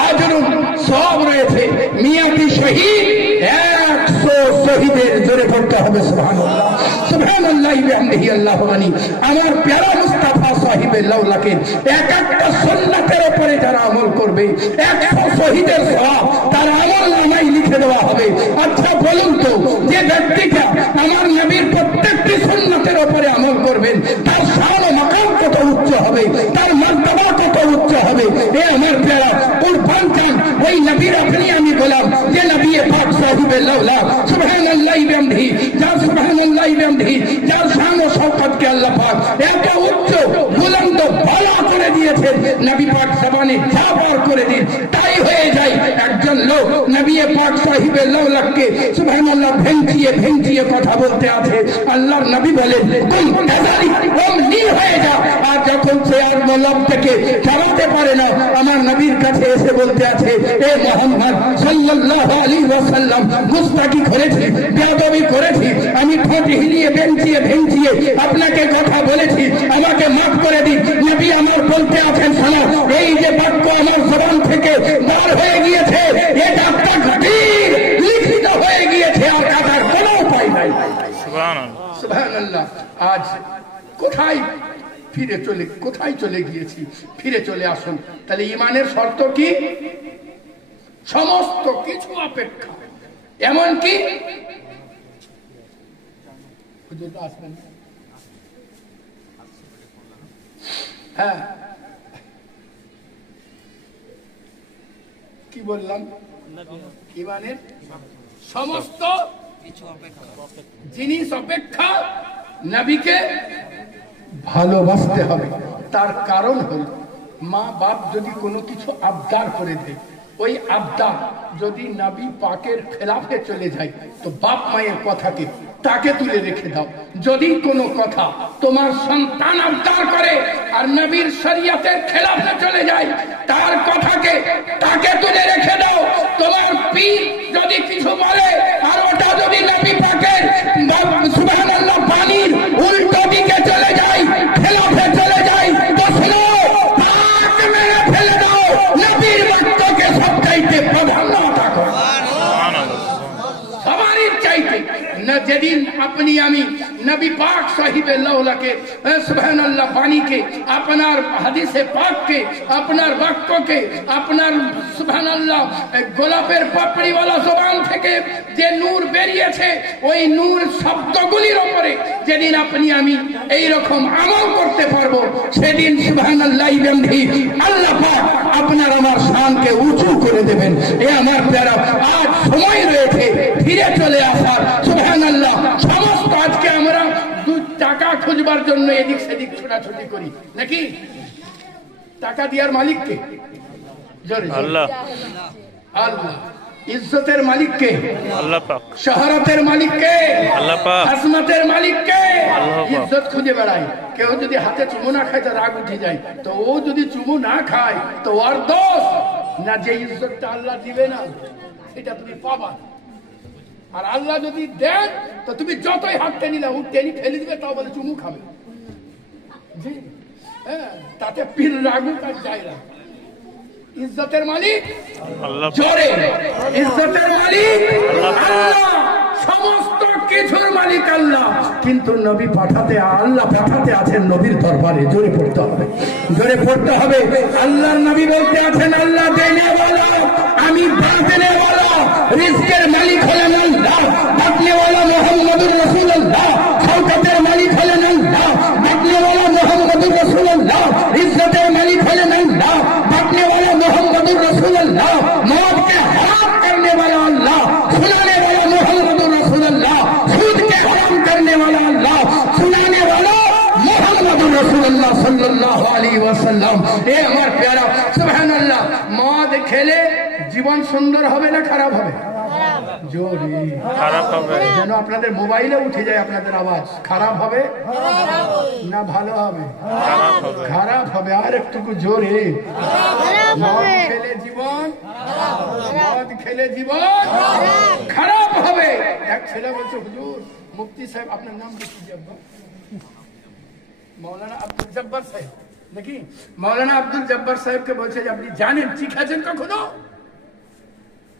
আজরুন সওয়াব রয়েছে মিয়াতি শহীদ, 100 শহীদের জোরে পড়তে হবে সুবহানাল্লাহ। সুবহানাল্লাহি বিহামদিহি আল্লাহু গানি। আমার প্যারা মুস্তাফা সাহিবে লাউলাকে এক একটা সুন্নাতের উপরে যারা আমল করবে 100 শহীদের সওয়াব তার আমল নামায় লিখে দেওয়া হবে। আচ্ছা বলুন তো, যে ব্যক্তিটা আমার নবীর প্রত্যেকটি সুন্নাতের উপরে আমল করবেন তার শান ও মাকাম কত উচ্চ হবে, তার মর্যাদা কত উচ্চ হবে। এ আমার প্যারা কুরবান চান ওই নবীর আপনি আমি বললাম যে নবী পাক সাহিবে লাউলা সুবহানাল্লাহি বিহামদিহি, যার সুবহানাল্লাহি বিহামদিহি, যার শান ও শওকতকে আল্লাহ পাক এত উচ্চ বুলন্দ ভালো করে দিয়েছেন, নবী পাক জবানে যা পার করে দিন তাই হয়ে যায়। একজন লোক নবী পাক সাহিবে লাউলাকে সুবহানাল্লাহ ভেঙচিয়ে ভেঙচিয়ে কথা বলতে আছে। আল্লাহর নবী বলেন তুই কাজালি অমনি হয়ে যা। আর যখন সে আর মলব থেকে চালাতে পারে না, আমার নবীর কাছে এসে বলতে আছে, এ মুহাম্মদ সাল্লাল্লাহু আলাইহি ওয়াসাল্লাম, গুস্তাখি করেছি, বেয়াদবি করেছি, আমি ঠোঁট হিলিয়ে ভেঙচিয়ে ভেঙচিয়ে আপনাকে কথা বলেছি, আমাকে মাফ করে দিন। নবী আমার বলতে আছেন শোনো, এই যে বাক্য আমার জবান থেকে বার হয়ে গিয়েছে এটা তাকদীর লিখিত হয়ে গিয়েছে, আর কাটার কোনো উপায় নাই। সুবহানাল্লাহ। আজ কোথায় চলে গিয়েছি? ফিরে চলে আসুন। তাহলে ইমানের শর্ত কি? সমস্ত কিছু অপেক্ষা, এমনকি হ্যাঁ কি বললাম, ইমানের সমস্ত জিনিস অপেক্ষা নবীকে ভালোবাসতে হবে। তার কারণ হল মা বাপ যদি কোনো কিছু আবদার করে দেয়, ওই আবদার যদি নবী পাকের খেলাফে চলে যায় তো বাপ মায়ের কথাকে তাকে তুলে রেখে দাও। যদি কোনো কথা তোমার সন্তান আবদার করে আর নবীর শরীয়তের খেলাফে চলে যায়, তার কথাকে তাকে তুলে রেখে দাও। তোমার পীর যদি কিছু বলে আর ওটা যদি নবী পাকের সুবহানাল্লাহ বাণীর উল্টো দিকে চলে যায়, খেলাফে চলে যায়, তো শুনো, হাত মেরে ফেলে দাও। নবীর বাক্যকে সবচাইতে প্রাধান্য দাও, সবারই চাইতে। যেদিন আপনি আমি নবী পাক সাহিবে লাউলাকে সুবহানাল্লাহ বাণীকে, আপনার হাদিসে পাককে, আপনার বাক্যকে, আপনার সুবহানাল্লাহ গোলাপের পাপড়িওয়ালা জবান থেকে যে নূর বেরিয়েছে ওই নূর শব্দগুলির উপরে যেদিন আপনি আমি এই রকম আমল করতে পারবো, সেদিন সুবহানাল্লাহ আল্লাহ পাক আপনার আমার শানকে উঁচু করে দেবেন। এ আমার প্যারা, আজ সময় রয়েছে ফিরে চলে আসার। সুবহানাল্লাহ। সমস্ত আজকে আমরা টাকা খুঁজবার জন্য এদিক সেদিক ছোটাছুটি করি নাকি? টাকা দেওয়ার মালিককে? আল্লাহ। আল্লাহ। ইজ্জতের মালিককে? আল্লাহ পাক। শহরতের মালিককে? আল্লাহ পাক। আজমতের মালিককে? ইজ্জত খুঁজে বেড়ায়। কেউ যদি হাতে চুমু না খায় তো রাগ উঠে যায়, তো ও যদি চুমু না খায় তো ওর দোষ না। যে ইজ্জতটা আল্লাহ দিবে না সেটা তুমি পাবা, আর আল্লাহ যদি দেন তো তুমি যতই হাত টেনি না টেনি ফেলে দিবে, তাও বলে চুমু খাবে। জি হ্যাঁ, তাতে পীর রাগুক আর যায় না। ইজ্জতের মালিক আল্লাহ, জোরে ইজ্জতের মালিক আল্লাহ, সমস্ত কিছুর মালিক আল্লাহ। কিন্তু নবী পাঠাতে, আল্লাহ পাঠাতে আছেন নবীর দরবারে। জোরে পড়তে হবে, জোরে পড়তে হবে। আল্লাহর নবী বলতে আছেন আল্লাহ দেনে ওয়ালা, আমি বাঁধনে ওয়ালা। রিজকের মালিক হলেন আল্লাহ, বাঁধনে ওয়ালা মুহাম্মদুর রাসূলুল্লাহ। শওকতের মালিক হলেন আল্লাহ, বাঁধনে ওয়ালা মুহাম্মদুর আলাইহি ওয়াসাল্লাম। এ আমার প্যারা সুবহানাল্লাহ, মদ খেলে জীবন সুন্দর হবে না খারাপ হবে? জোরে খারাপ হবে। যেন আপনাদের মোবাইলে উঠে যায় আপনাদের আওয়াজ। খারাপ হবে না ভালো হবে? খারাপ হবে। আর একটু জোরে। মদ খেলে জীবন খারাপ হবে। এক ছেলে বলছে, হুজুর মুফতি সাহেব, আপনার নাম কি? মৌলানা আব্দুল জব্বার সাহেব। দেখি মৌলানা আব্দুল জব্বার সাহেবকে বলছে যে আপনি জানেন, শিখেছেন কখনো?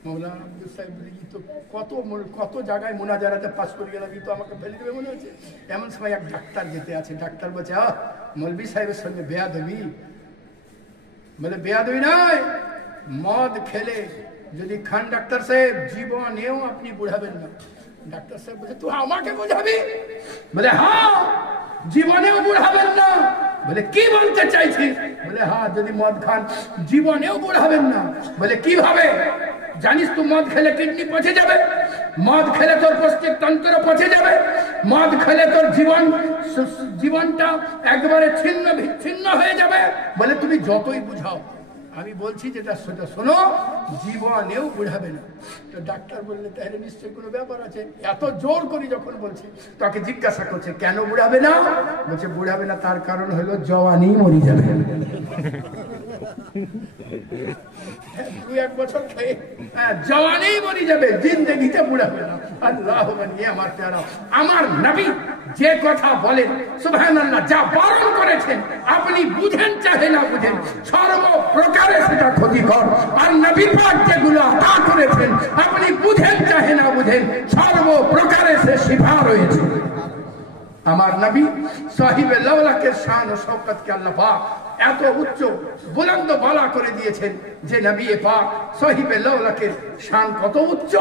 মৌলানা আব্দুল সাহেব বলে, তো কত জায়গায় মোনাজারাতে পাস করে গেলাম, তো আমাকে ফেলে দেবে মনে হচ্ছে। এমন সময় এক ডাক্তার যেতে আছে। ডাক্তার বলছে, মৌলভী সাহেবের সঙ্গে বেয়াদবি। বলে বেয়াদবি নয়, মদ খেলে যদি খান ডাক্তার সাহেব জীবনেও আপনি বুঝাবেন না। ডাক্তার সাহেব বলছে, তুই আমাকে বুঝাবি? বলে হ্যাঁ, জীবনেও বুঝাবেন না। বলে কি বলতে চাইছিস? বলে হ্যাঁ, যদি মদ খান জীবনেও বুঝাবেন না। বলে কিভাবে? জানিস তুই মদ খেলে কিডনি পচে যাবে, মদ খেলে তোর প্রত্যেক তন্ত্র পচে যাবে, মদ খেলে তোর জীবনটা একবারে ছিন্ন বিচ্ছিন্ন হয়ে যাবে। বলে তুমি যতই বুঝাও, আমি বলছি যেটা সেটা শোনো, জীবনেও বুঝাবে না। তো ডাক্তার বললে তাহলে নিশ্চয়ই কোনো ব্যাপার আছে। এত জোর করি যখন বলছে, তাকে জিজ্ঞাসা করছে কেন বুঝাবে না? বলছে বুঝাবে না তার কারণ হলো জওয়ানি মরে যাবে। 2-1 বছর খেয়ে জওয়ানি মরে যাবে, জিন্দেগিতে বুঝাবে না। আল্লাহ বানিয়ে আমার প্যারা, আমার নবী যে কথা বলেন সুবহানাল্লাহ, যা বারণ করেছেন আপনি বুঝেন চাহে না বুঝেন, সর্বপ্রকারে সেটা ক্ষতিকর। আর নবী পাক যেগুলো আতা করেছেন আপনি বুঝেন চাহে না বুঝেন, সর্বপ্রকারে সে শিফা রয়েছে। আমার নবী সাহিবে লাওলাকের শান ও শওকতকে আল্লাহ পাক এত উচ্চ বুলন্দ বালা করে দিয়েছেন যে নবী পাক সাহিবে লাওলাকের শান কত উচ্চ।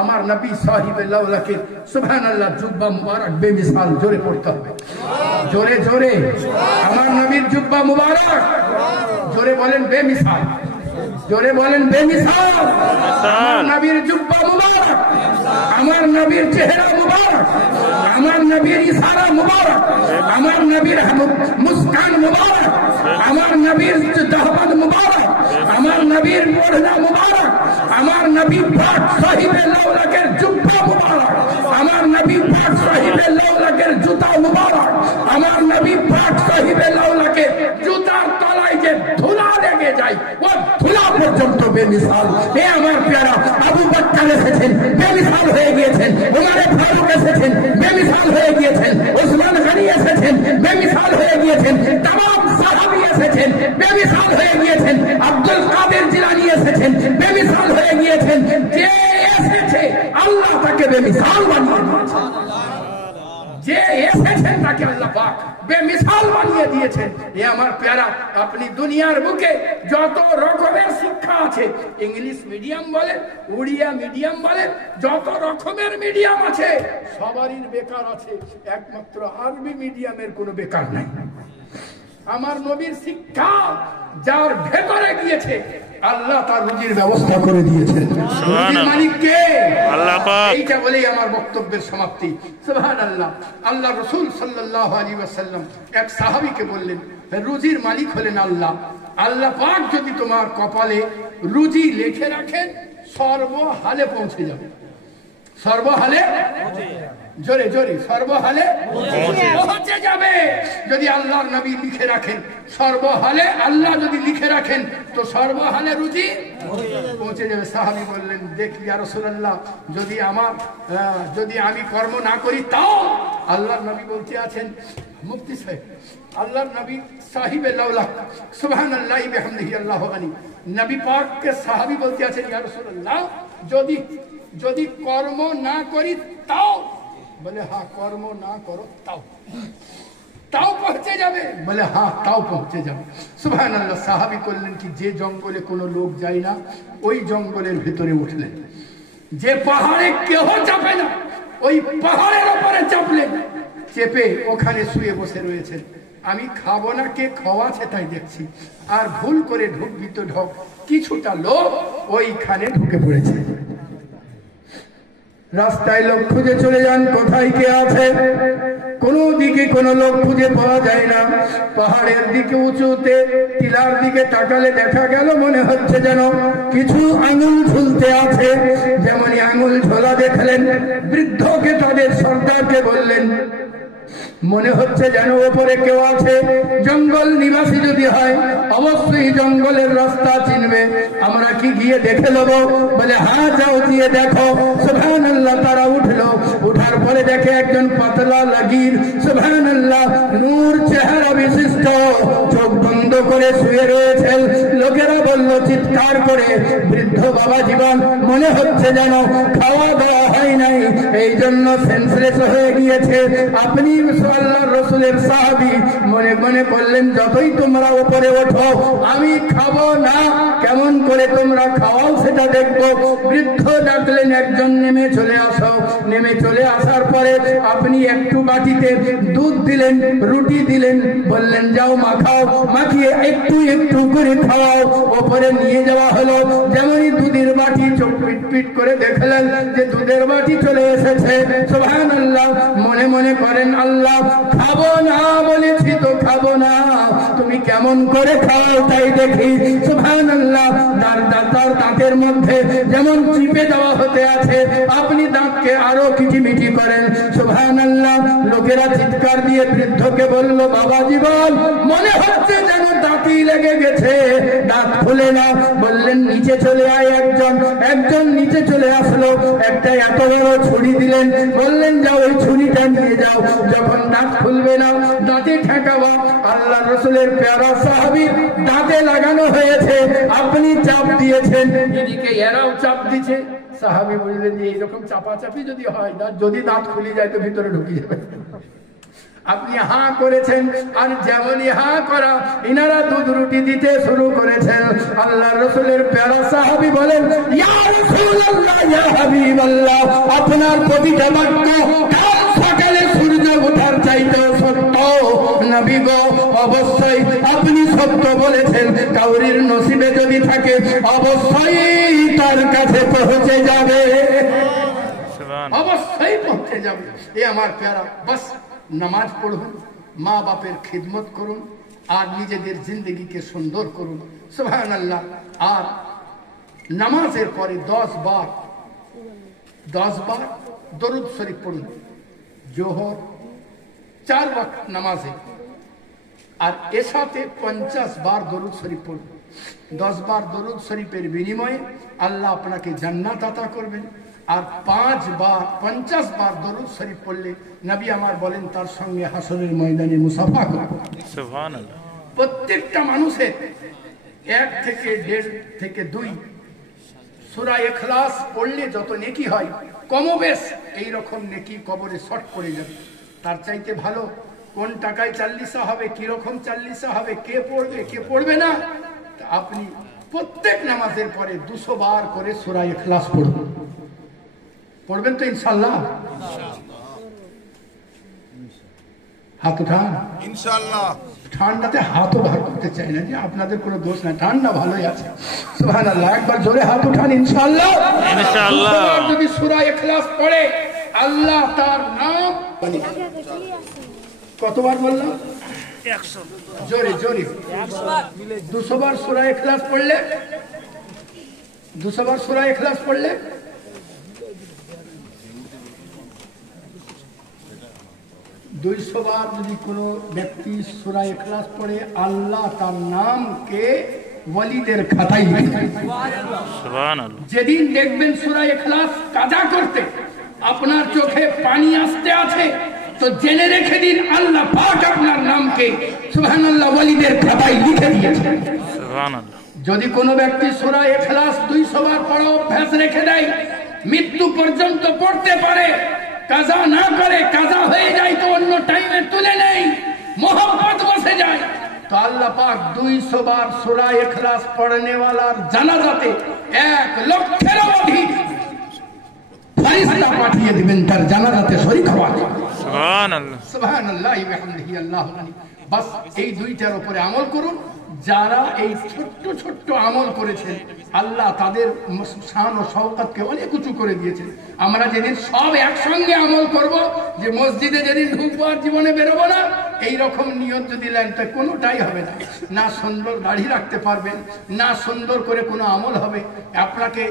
আমার নবী সাহিবে লাওলাকের সুবহানাল্লাহ জুব্বা মুবারক বেমিসাল, জোরে পড়তে হবে, জোরে জোরে। আমার নবীর জুব্বা মুবারক, জোরে বলেন বেমিসাল, জোরে বলেন বেমিসাল। আমার নবীর জুব্বা মুবারক, আমার নবীর চেহারা মুবারক, আমার নবীর ইশারা মুবারক, আমার নবীর মুস্কান মুবারক, আমার নবীর দাহবাদ মুবারক, আমার নবীর ওড়না মুবারক, আমার নবী পাক সাহিবে লাওলাকের জুব্বা মুবারক, আমার নবী পাক সাহিবে লাওলাকের জুতা মুবারক, আমার নবী পাক সাহিবে লাওলাকের জুতার তলায় যে ধুলা লেগে যায় ও ধুলা পর্যন্ত বেমিসাল। এ আমার প্যারা, আবু বকর এসেছেন বেমিসাল হয়ে গিয়েছেন, ওমর ফারুক এসেছেন বেমিসাল হয়ে গিয়েছেন, ওসমান গনি এসেছেন বেমিসাল হয়ে গিয়েছেন, तमाम সাহাবী এসেছেন বেমিসাল হয়ে গিয়েছেন, আব্দুল কাদের জিলানী এসেছেন বেমিসাল হয়ে গিয়েছেন। যে এসেছে আল্লাহ তাকে বেমিসাল বানিয়ে দিয়েছেন, যে এসেছেন তাকে আল্লাহ পাক বেমিসাল বানিয়ে দিয়েছেন। এ আমার প্যারা, আপনি দুনিয়ার বুকে যত রকমের শিক্ষা আছে, ইংলিশ মিডিয়াম বলেন, উড়িয়া মিডিয়াম বলেন, যত রকমের মিডিয়াম আছে সবারই বেকার আছে, একমাত্র আরবি মিডিয়ামের কোনো বেকার নাই। আমার নবীর শিক্ষা যার ভেতরে গিয়েছে আল্লাহ তার রুজির ব্যবস্থা করে দিয়েছেন। রুজির মালিক কে? আল্লাহ পাক। এইটা বলেই আমার বক্তব্যের সমাপ্তি। সুবহানাল্লাহ। আল্লাহ রাসূল সাল্লাল্লাহু আলাইহি ওয়াসাল্লাম এক সাহাবীকে বললেন, রুজির মালিক হলেন আল্লাহ। আল্লাহ পাক যদি তোমার কপালে রুজি লিখে রাখেন সর্বহালে পৌঁছে যাবে। সর্বহালে, জোরে জোরে, সর্বহালে পৌঁছে যাবে। যদি আল্লাহর নবী লিখে রাখেন সর্বহালে, আল্লাহ যদি লিখে রাখেন তো সর্বহালে রুজি পৌঁছে যাবে। সাহাবী বললেন, দেখি ইয়া রাসূলুল্লাহ, যদি আমি কর্ম না করি তাও? আল্লাহর নবী বলতে আছেন, মুফতি সাহেব, আল্লাহর নবী সাহিবে লাওলাক সুবহানাল্লাহি বিহামদিহি আল্লাহু আলী, নবী পাককে সাহাবী বলতে আছেন, ইয়া রাসূলুল্লাহ, যদি কর্ম না করি তাও? বলে হ্যাঁ, কর্ম না করো তাও পৌঁছে যাবে। বলে হ্যাঁ, তাও পৌঁছে যাবে। সুবহানাল্লাহ। সাহাবী করলেন কি, যে জঙ্গলে কোনো লোক যায় না ওই জঙ্গলের ভিতরে উঠলেন, যে পাহাড়ে কেহ চাপে না ওই পাহাড়ের উপরে চাপলেন, চেপে ওখানে শুয়ে বসে রয়েছেন। আমি খাবো না, কে খাওয়াছে তাই দেখছি, আর ভুল করে ঢুকবি তো ঢোক, কিছুটা লোক ওইখানে ঢুকে পড়েছে। রাস্তায় লোক খুঁজে চলে যান কোথায় কে আছে, কোনো দিকে কোনো লোক খুঁজে পাওয়া যায় না। পাহাড়ের দিকে উঁচুতে টিলার দিকে তাকালে দেখা গেল মনে হচ্ছে যেন কিছু আঙুল ঝুলতে আছে। যেমনই আঙুল ঝোলা দেখলেন, বৃদ্ধকে তাদের সর্দারকে বললেন, মনে হচ্ছে যেন ওপরে কেউ আছে। জঙ্গল নিবাসী যদি হয় অবশ্যই জঙ্গলের রাস্তা চিনবে, আমরা কি গিয়ে দেখে নেব? বলে হ্যাঁ যাও, গিয়ে দেখো। সুবহানাল্লাহ। তারা উঠলো, উঠার পরে দেখে একজন পাতলা লাগীর, সুবহানাল্লাহ, নূর চেহারা বিশিষ্ট, চোখ বন্ধ করে শুয়ে রয়েছেন। লোকেরা বলল চিৎকার করে, বৃদ্ধ বাবা জীবন মনে হচ্ছে যেন খাওয়া দাওয়া হয় নাই, এই জন্য সেন্সলেস হয়ে গিয়েছে। আপনি আল্লাহর রাসূলের সাহাবী, মনে মনে বললেন যতই তোমরা উপরে ওঠো আমি খাবো না, কেমন করে তোমরা খাওয়াও সেটা দেখবো। বৃদ্ধ ডাকলেন, একজন নেমে চলে আসো। নেমে চলে আসার পরে আপনি একটু বাটিতে দুধ দিলেন, রুটি দিলেন, বললেন যাও মাখাও, মাখিয়ে একটু একটু করে খাওয়াও। ওপরে নিয়ে যাওয়া হলো। যেমনই দুধের বাটি চোখ পিট পিট করে দেখলেন যে দুধের বাটি চলে এসেছে। সুবহানাল্লাহ। মনে মনে করেন আল্লাহ, খাবো না বলেছি তো খাবো না, তুমি কেমন করে খাও তাই দেখি। সুবহানাল্লাহ। তার দাঁতের মধ্যে যেমন চিপে দেওয়া হতে আছে, আপনি দাঁতকে আরো কিচিমিচি করেন। সুবহানাল্লাহ। লোকেরা চিৎকার দিয়ে বৃদ্ধকে বলল, বাবা জীবন মনে হচ্ছে যেন দাঁতই লেগে গেছে, দাঁত খুলে না। বললেন নিচে চলে আয়। একজন নিচে চলে আসলো, একটা এত বড় ছুরি দিলেন, বললেন যাও ওই ছুরিটা নিয়ে যাও, যখন দাঁত খুলবে না দাঁতে ঠেকাবা। আল্লাহ রাসূলের প্যারা সাহাবী দাঁতে লাগানো হয়েছে, আপনি চাপ দিয়েছেন, এদিকে এরাও চাপ দিচ্ছে। সাহাবী বললেন যে এইরকম চাপাচাপি যদি হয়, যদি দাঁত খুলে যায় তো ভিতরে ঢুকে যাবে। আপনি হাঁ করেছেন, আর যেমনই হাঁ করা ইনারা দুধ রুটি দিতে শুরু করেছেন। আল্লাহ রাসূলের প্যারা সাহাবী বলেন, ইয়া রাসূলুল্লাহ, ইয়া হাবিবাল্লাহ, আপনার প্রতিটা বাক্য কাল সকালে সূর্য ওঠার চাইতে সত্য। নবী গো, অবশ্যই আপনি সত্য বলেছেন। কাউরির নসিবে যদি থাকে অবশ্যই তার কাছে পৌঁছে যাবে, অবশ্যই পৌঁছে যাবে। এ আমার প্যারা, বাস নামাজ পড়ুন, মা বাপের খিদমত করুন, আর নিজেদের জিন্দগিকে সুন্দর করুন। সুবহানাল্লাহ। আর নামাজের পরে 10 বার দরুদ শরীফ পড়ুন। জোহর 4 ওয়াক্ত নামাজে, আর এসাতে 50 বার দরুদ শরীফ পড়ুন। 10 বার দরুদ শরীফের বিনিময়ে আল্লাহ আপনাকে জান্নাত আতা করবেন। আর 50 বার দরুদ শরীফ পড়লে নবী আমার বলেন তার সঙ্গে হাসরের ময়দানে মুসাফা করবেন। সুবহানাল্লাহ। প্রত্যেকটা মানুষের 1 থেকে 1.5 থেকে 2 সূরা ইখলাস পড়লে যত নেকি হয়, কমবেশ এই রকম নেকি কবরে শর্ট পড়ে যাবে। তার চাইতে ভালো কোন টাকায় চাল্লিশা হবে, কি রকম চাল্লিশা হবে, কে পড়বে কে পড়বে না, আপনি প্রত্যেক নামাজের পরে 200 বার করে সূরা ইখলাস পড়বেন। পড়বেন তো ইনশাআল্লাহ? হাত উঠান ইনশাআল্লাহ। ঠান্ডাতে হাতও বার করতে চাই না, যে আপনাদের কোনো দোষ নাই, ঠান্ডা ভালোই আছে। সুবহানাল্লাহ। একবার জোরে হাত উঠান ইনশাআল্লাহ। ইনশাআল্লাহ। যদি সূরা ইখলাস পড়ে আল্লাহ তার নাম কতবার বললাম? 100। জোরে জোরে 200 বার সূরা ইখলাস পড়লে, 200 বার সূরা ইখলাস পড়লে 200 বার যদি কোনো ব্যক্তি সূরা ইখলাস পড়ে, আল্লাহ তার নামকে ওয়ালিদের খাতায় লিখে। সুবহানাল্লাহ। যেদিন দেখবেন সূরা ইখলাস কাজা করতে আপনার চোখে পানি আসতে আছে, তো জেনে রেখে দিন আল্লাহ পাক আপনার নামকে সুবহানাল্লাহ ওয়ালিদের খাতায় লিখে দিয়েছেন। সুবহানাল্লাহ। যদি কোনো ব্যক্তি সূরা ইখলাস 200 বার পড়া অভ্যাস রেখে দেয়, মৃত্যু পর্যন্ত পড়তে পারে, কাজা না করে, কাজা হয়ে যায় তো অন্য টাইমে তুলে নেই, মোহাম্মত বসে যায়, তো আল্লাহ পাক 200 বার সূরা ইখলাস পড়নে ওয়ালার জানাজাতে 1 লক্ষের অধিক ফেরেশতা পাঠিয়ে দিবেন তার জানাজাতে শরীক হওয়ার জন্য। সুবহানাল্লাহ। সুবহানাল্লাহি ওয়া বিহামদিহি আল্লাহু আকবার। বাস এই দুইটার উপরে আমল করুন, যারা এই ছোট্ট ছোট্ট আমল করেছেন আল্লাহ তাদের শান ও শওকতকে অনেক উঁচু করে দিয়েছেন। আমরা যেদিন সব একসঙ্গে আমল করব, যে মসজিদে যেদিন ঢুকবো আর জীবনে বেরোবো না, এইরকম নিয়ত যদি নেন তা কোনোটাই হবে না। না সুন্দর দাড়ি রাখতে পারবেন, না সুন্দর করে কোনো আমল হবে। আপনাকে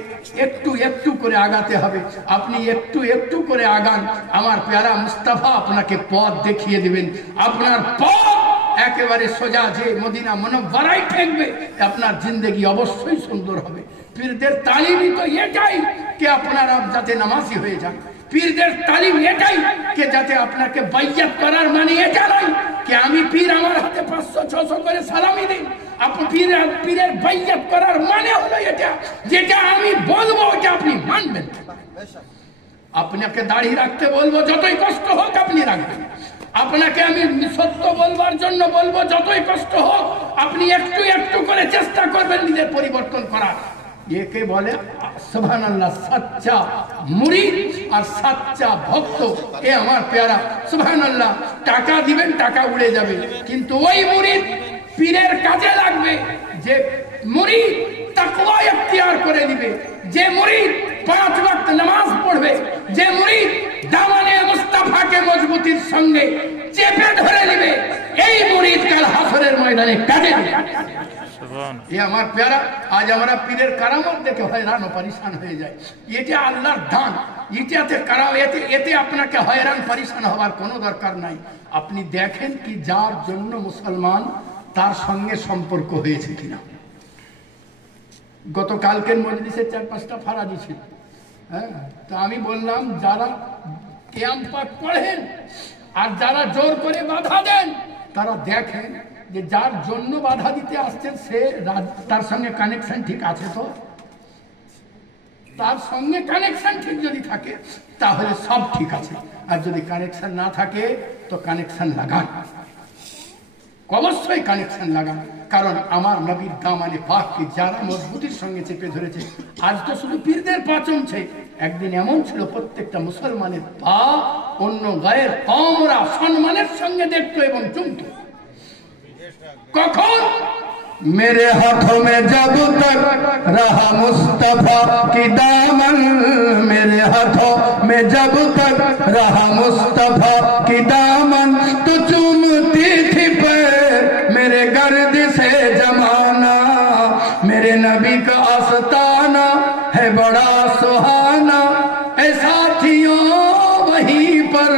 একটু একটু করে আগাতে হবে। আপনি একটু একটু করে আগান, আমার প্যারা মুস্তাফা আপনাকে পথ দেখিয়ে দিবেন। আপনার পথ একেবারে সোজা যে মদিনা মুনব্বরায় ঠেকবে, আপনার জিন্দেগি অবশ্যই সুন্দর হবে। পীরদের তালিমই তো এটাই যে আপনারা যাতে নামাজি হয়ে যান। পীরদের তালিম এটাই যে যাতে আপনাকে বাইয়াত করার মানে এটা নয় যে আমি পীর আমার হাতে 500-600 করে সালামি দিন। আপনি পীরের বাইয়াত করার মানে হলো এটা, যেটা আমি বলবো ওটা আপনি মানবেন। আপনাকে দাড়ি রাখতে বলবো, যতই কষ্ট হোক আপনি রাখবেন। আপনাকে আমি সত্য বলবার জন্য বলবো, যতই কষ্ট হোক আপনি একটু একটু করে চেষ্টা করবেন নিজের পরিবর্তন করার। একে বলে সুবহানাল্লাহ সচ্চা মুরিদ আর সচ্চা ভক্ত। এ আমার প্যারা সুবহানাল্লাহ। টাকা দিবেন, টাকা উড়ে যাবে, কিন্তু ওই মুরিদ পীরের কাজে লাগবে। যে মুরিদ তাকওয়া ইখতিয়ার করে দিবে, যে মুরিদ 5 ওয়াক্ত নামাজ পড়বে, যে মুরিদ দামানে মুস্তাফাকে মজবুতির সঙ্গে চেপে ধরে নেবে, এই মুরিদ কাল হাসরের ময়দানে কাজে দিবে। এ আমার প্যারা, আজ আমরা পীরের কারামত দেখে হয়রান ও পরেশান হয়ে যায়। এটা আল্লাহর দান। এতে আপনাকে হয়রান পরেশান হওয়ার কোনো দরকার নাই। আপনি দেখেন কি যার জন্য মুসলমান, তার সঙ্গে সম্পর্ক হয়েছে কিনা। গতকালকের মজলিসে 4-5টা ফারাজি ছিল। হ্যাঁ, তো আমি বললাম যারা কিয়াম পাক পড়েন আর যারা জোর করে বাধা দেন, তারা দেখেন যে যার জন্য বাধা দিতে আসছেন সে তার সঙ্গে কানেকশন ঠিক আছে। তো তার সঙ্গে কানেকশন ঠিক যদি থাকে তাহলে সব ঠিক আছে, আর যদি কানেকশন না থাকে তো কানেকশন লাগান, অবশ্যই কানেকশন লাগান। কারণ আমার নবীর দামানে পাককে যারা মজবুতির সঙ্গে চেপে ধরেছে, আজ তো শুধু পীরদের পা চমছে, একদিন এমন ছিল প্রত্যেকটা মুসলমানের পা অন্য গায়ের কওমরা সম্মানের সঙ্গে দেখতো এবং চুমতো। কখন? मेरे हाथों में जब तक रहा मुस्तफा की दामन, मेरे हाथों में जब तक रहा मुस्तफा की दामन, तो चूमती थी पैर मेरे गर्द से जमाना, मेरे नबी का आस्ताना है बड़ा सुहाना, ऐ साथियों वहीं पर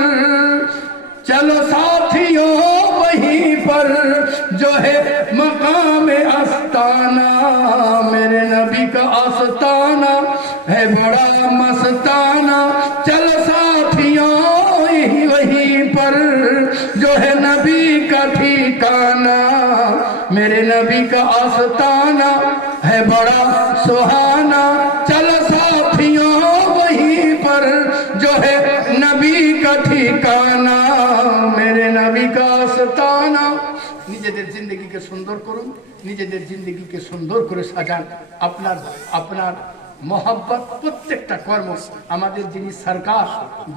चलो साथियों वहीं पर जो है मकाम आस्ताना, मेरे नबी का आस्ताना है बड़ा मस्ताना, चलो साथियों वहीं पर जो है नबी का ठिकाना, मेरे नबी का आस्ताना है बड़ा सुहाना, चलो साथियों वहीं पर जो है नबी का ठिकाना, मेरे नबी का आस्ताना। নিজেদের জিন্দগিকে সুন্দর করুন, নিজেদের জিন্দগিকে সুন্দর করে সাজান। আপনার মোহাব্বত প্রত্যেকটা কর্ম। আমাদের যিনি সরকার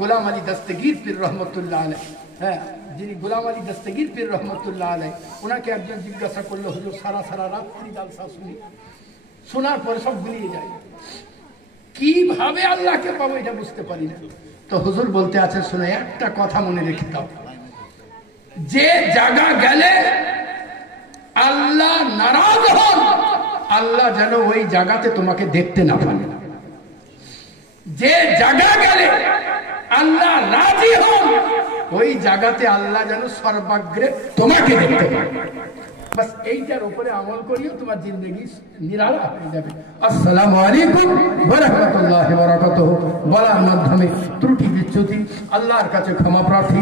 গোলাম আলী দস্তগীর পীর রহমতুল্লাহ আলাইহ, হ্যাঁ, যিনি গোলাম আলী দস্তগীর পীর রহমতুল্লাহ আলাইহ, ওনাকে একজন জিজ্ঞাসা করলো, হুজুর সারা রাত্রি জালসা শুনি, শোনার পরে সব ভুলিয়ে যায়, কিভাবে আল্লাহকে পাবো এটা বুঝতে পারি না। তো হুজুর বলতে আছেন, শুনে একটা কথা মনে রেখে দাও, যে জায়গা গেলে আল্লাহ নারাজ হন, আল্লাহ যেন ওই জায়গাতে তোমাকে দেখতে না পান। যে জায়গা গেলে আল্লাহ রাজি হন, ওই জায়গাতে আল্লাহ যেন সর্বাগ্রে তোমাকে দেখতে পান। বাস এইটার উপরে আমল করিও, তোমার জিন্দগি নিরালা হয়ে যাবে। আসসালামু আলাইকুম ওয়া রাহমাতুল্লাহি ওয়া বারাকাতুহু। বলার মাধ্যমে ত্রুটি বিচ্যুতি আল্লাহর কাছে ক্ষমা প্রার্থী।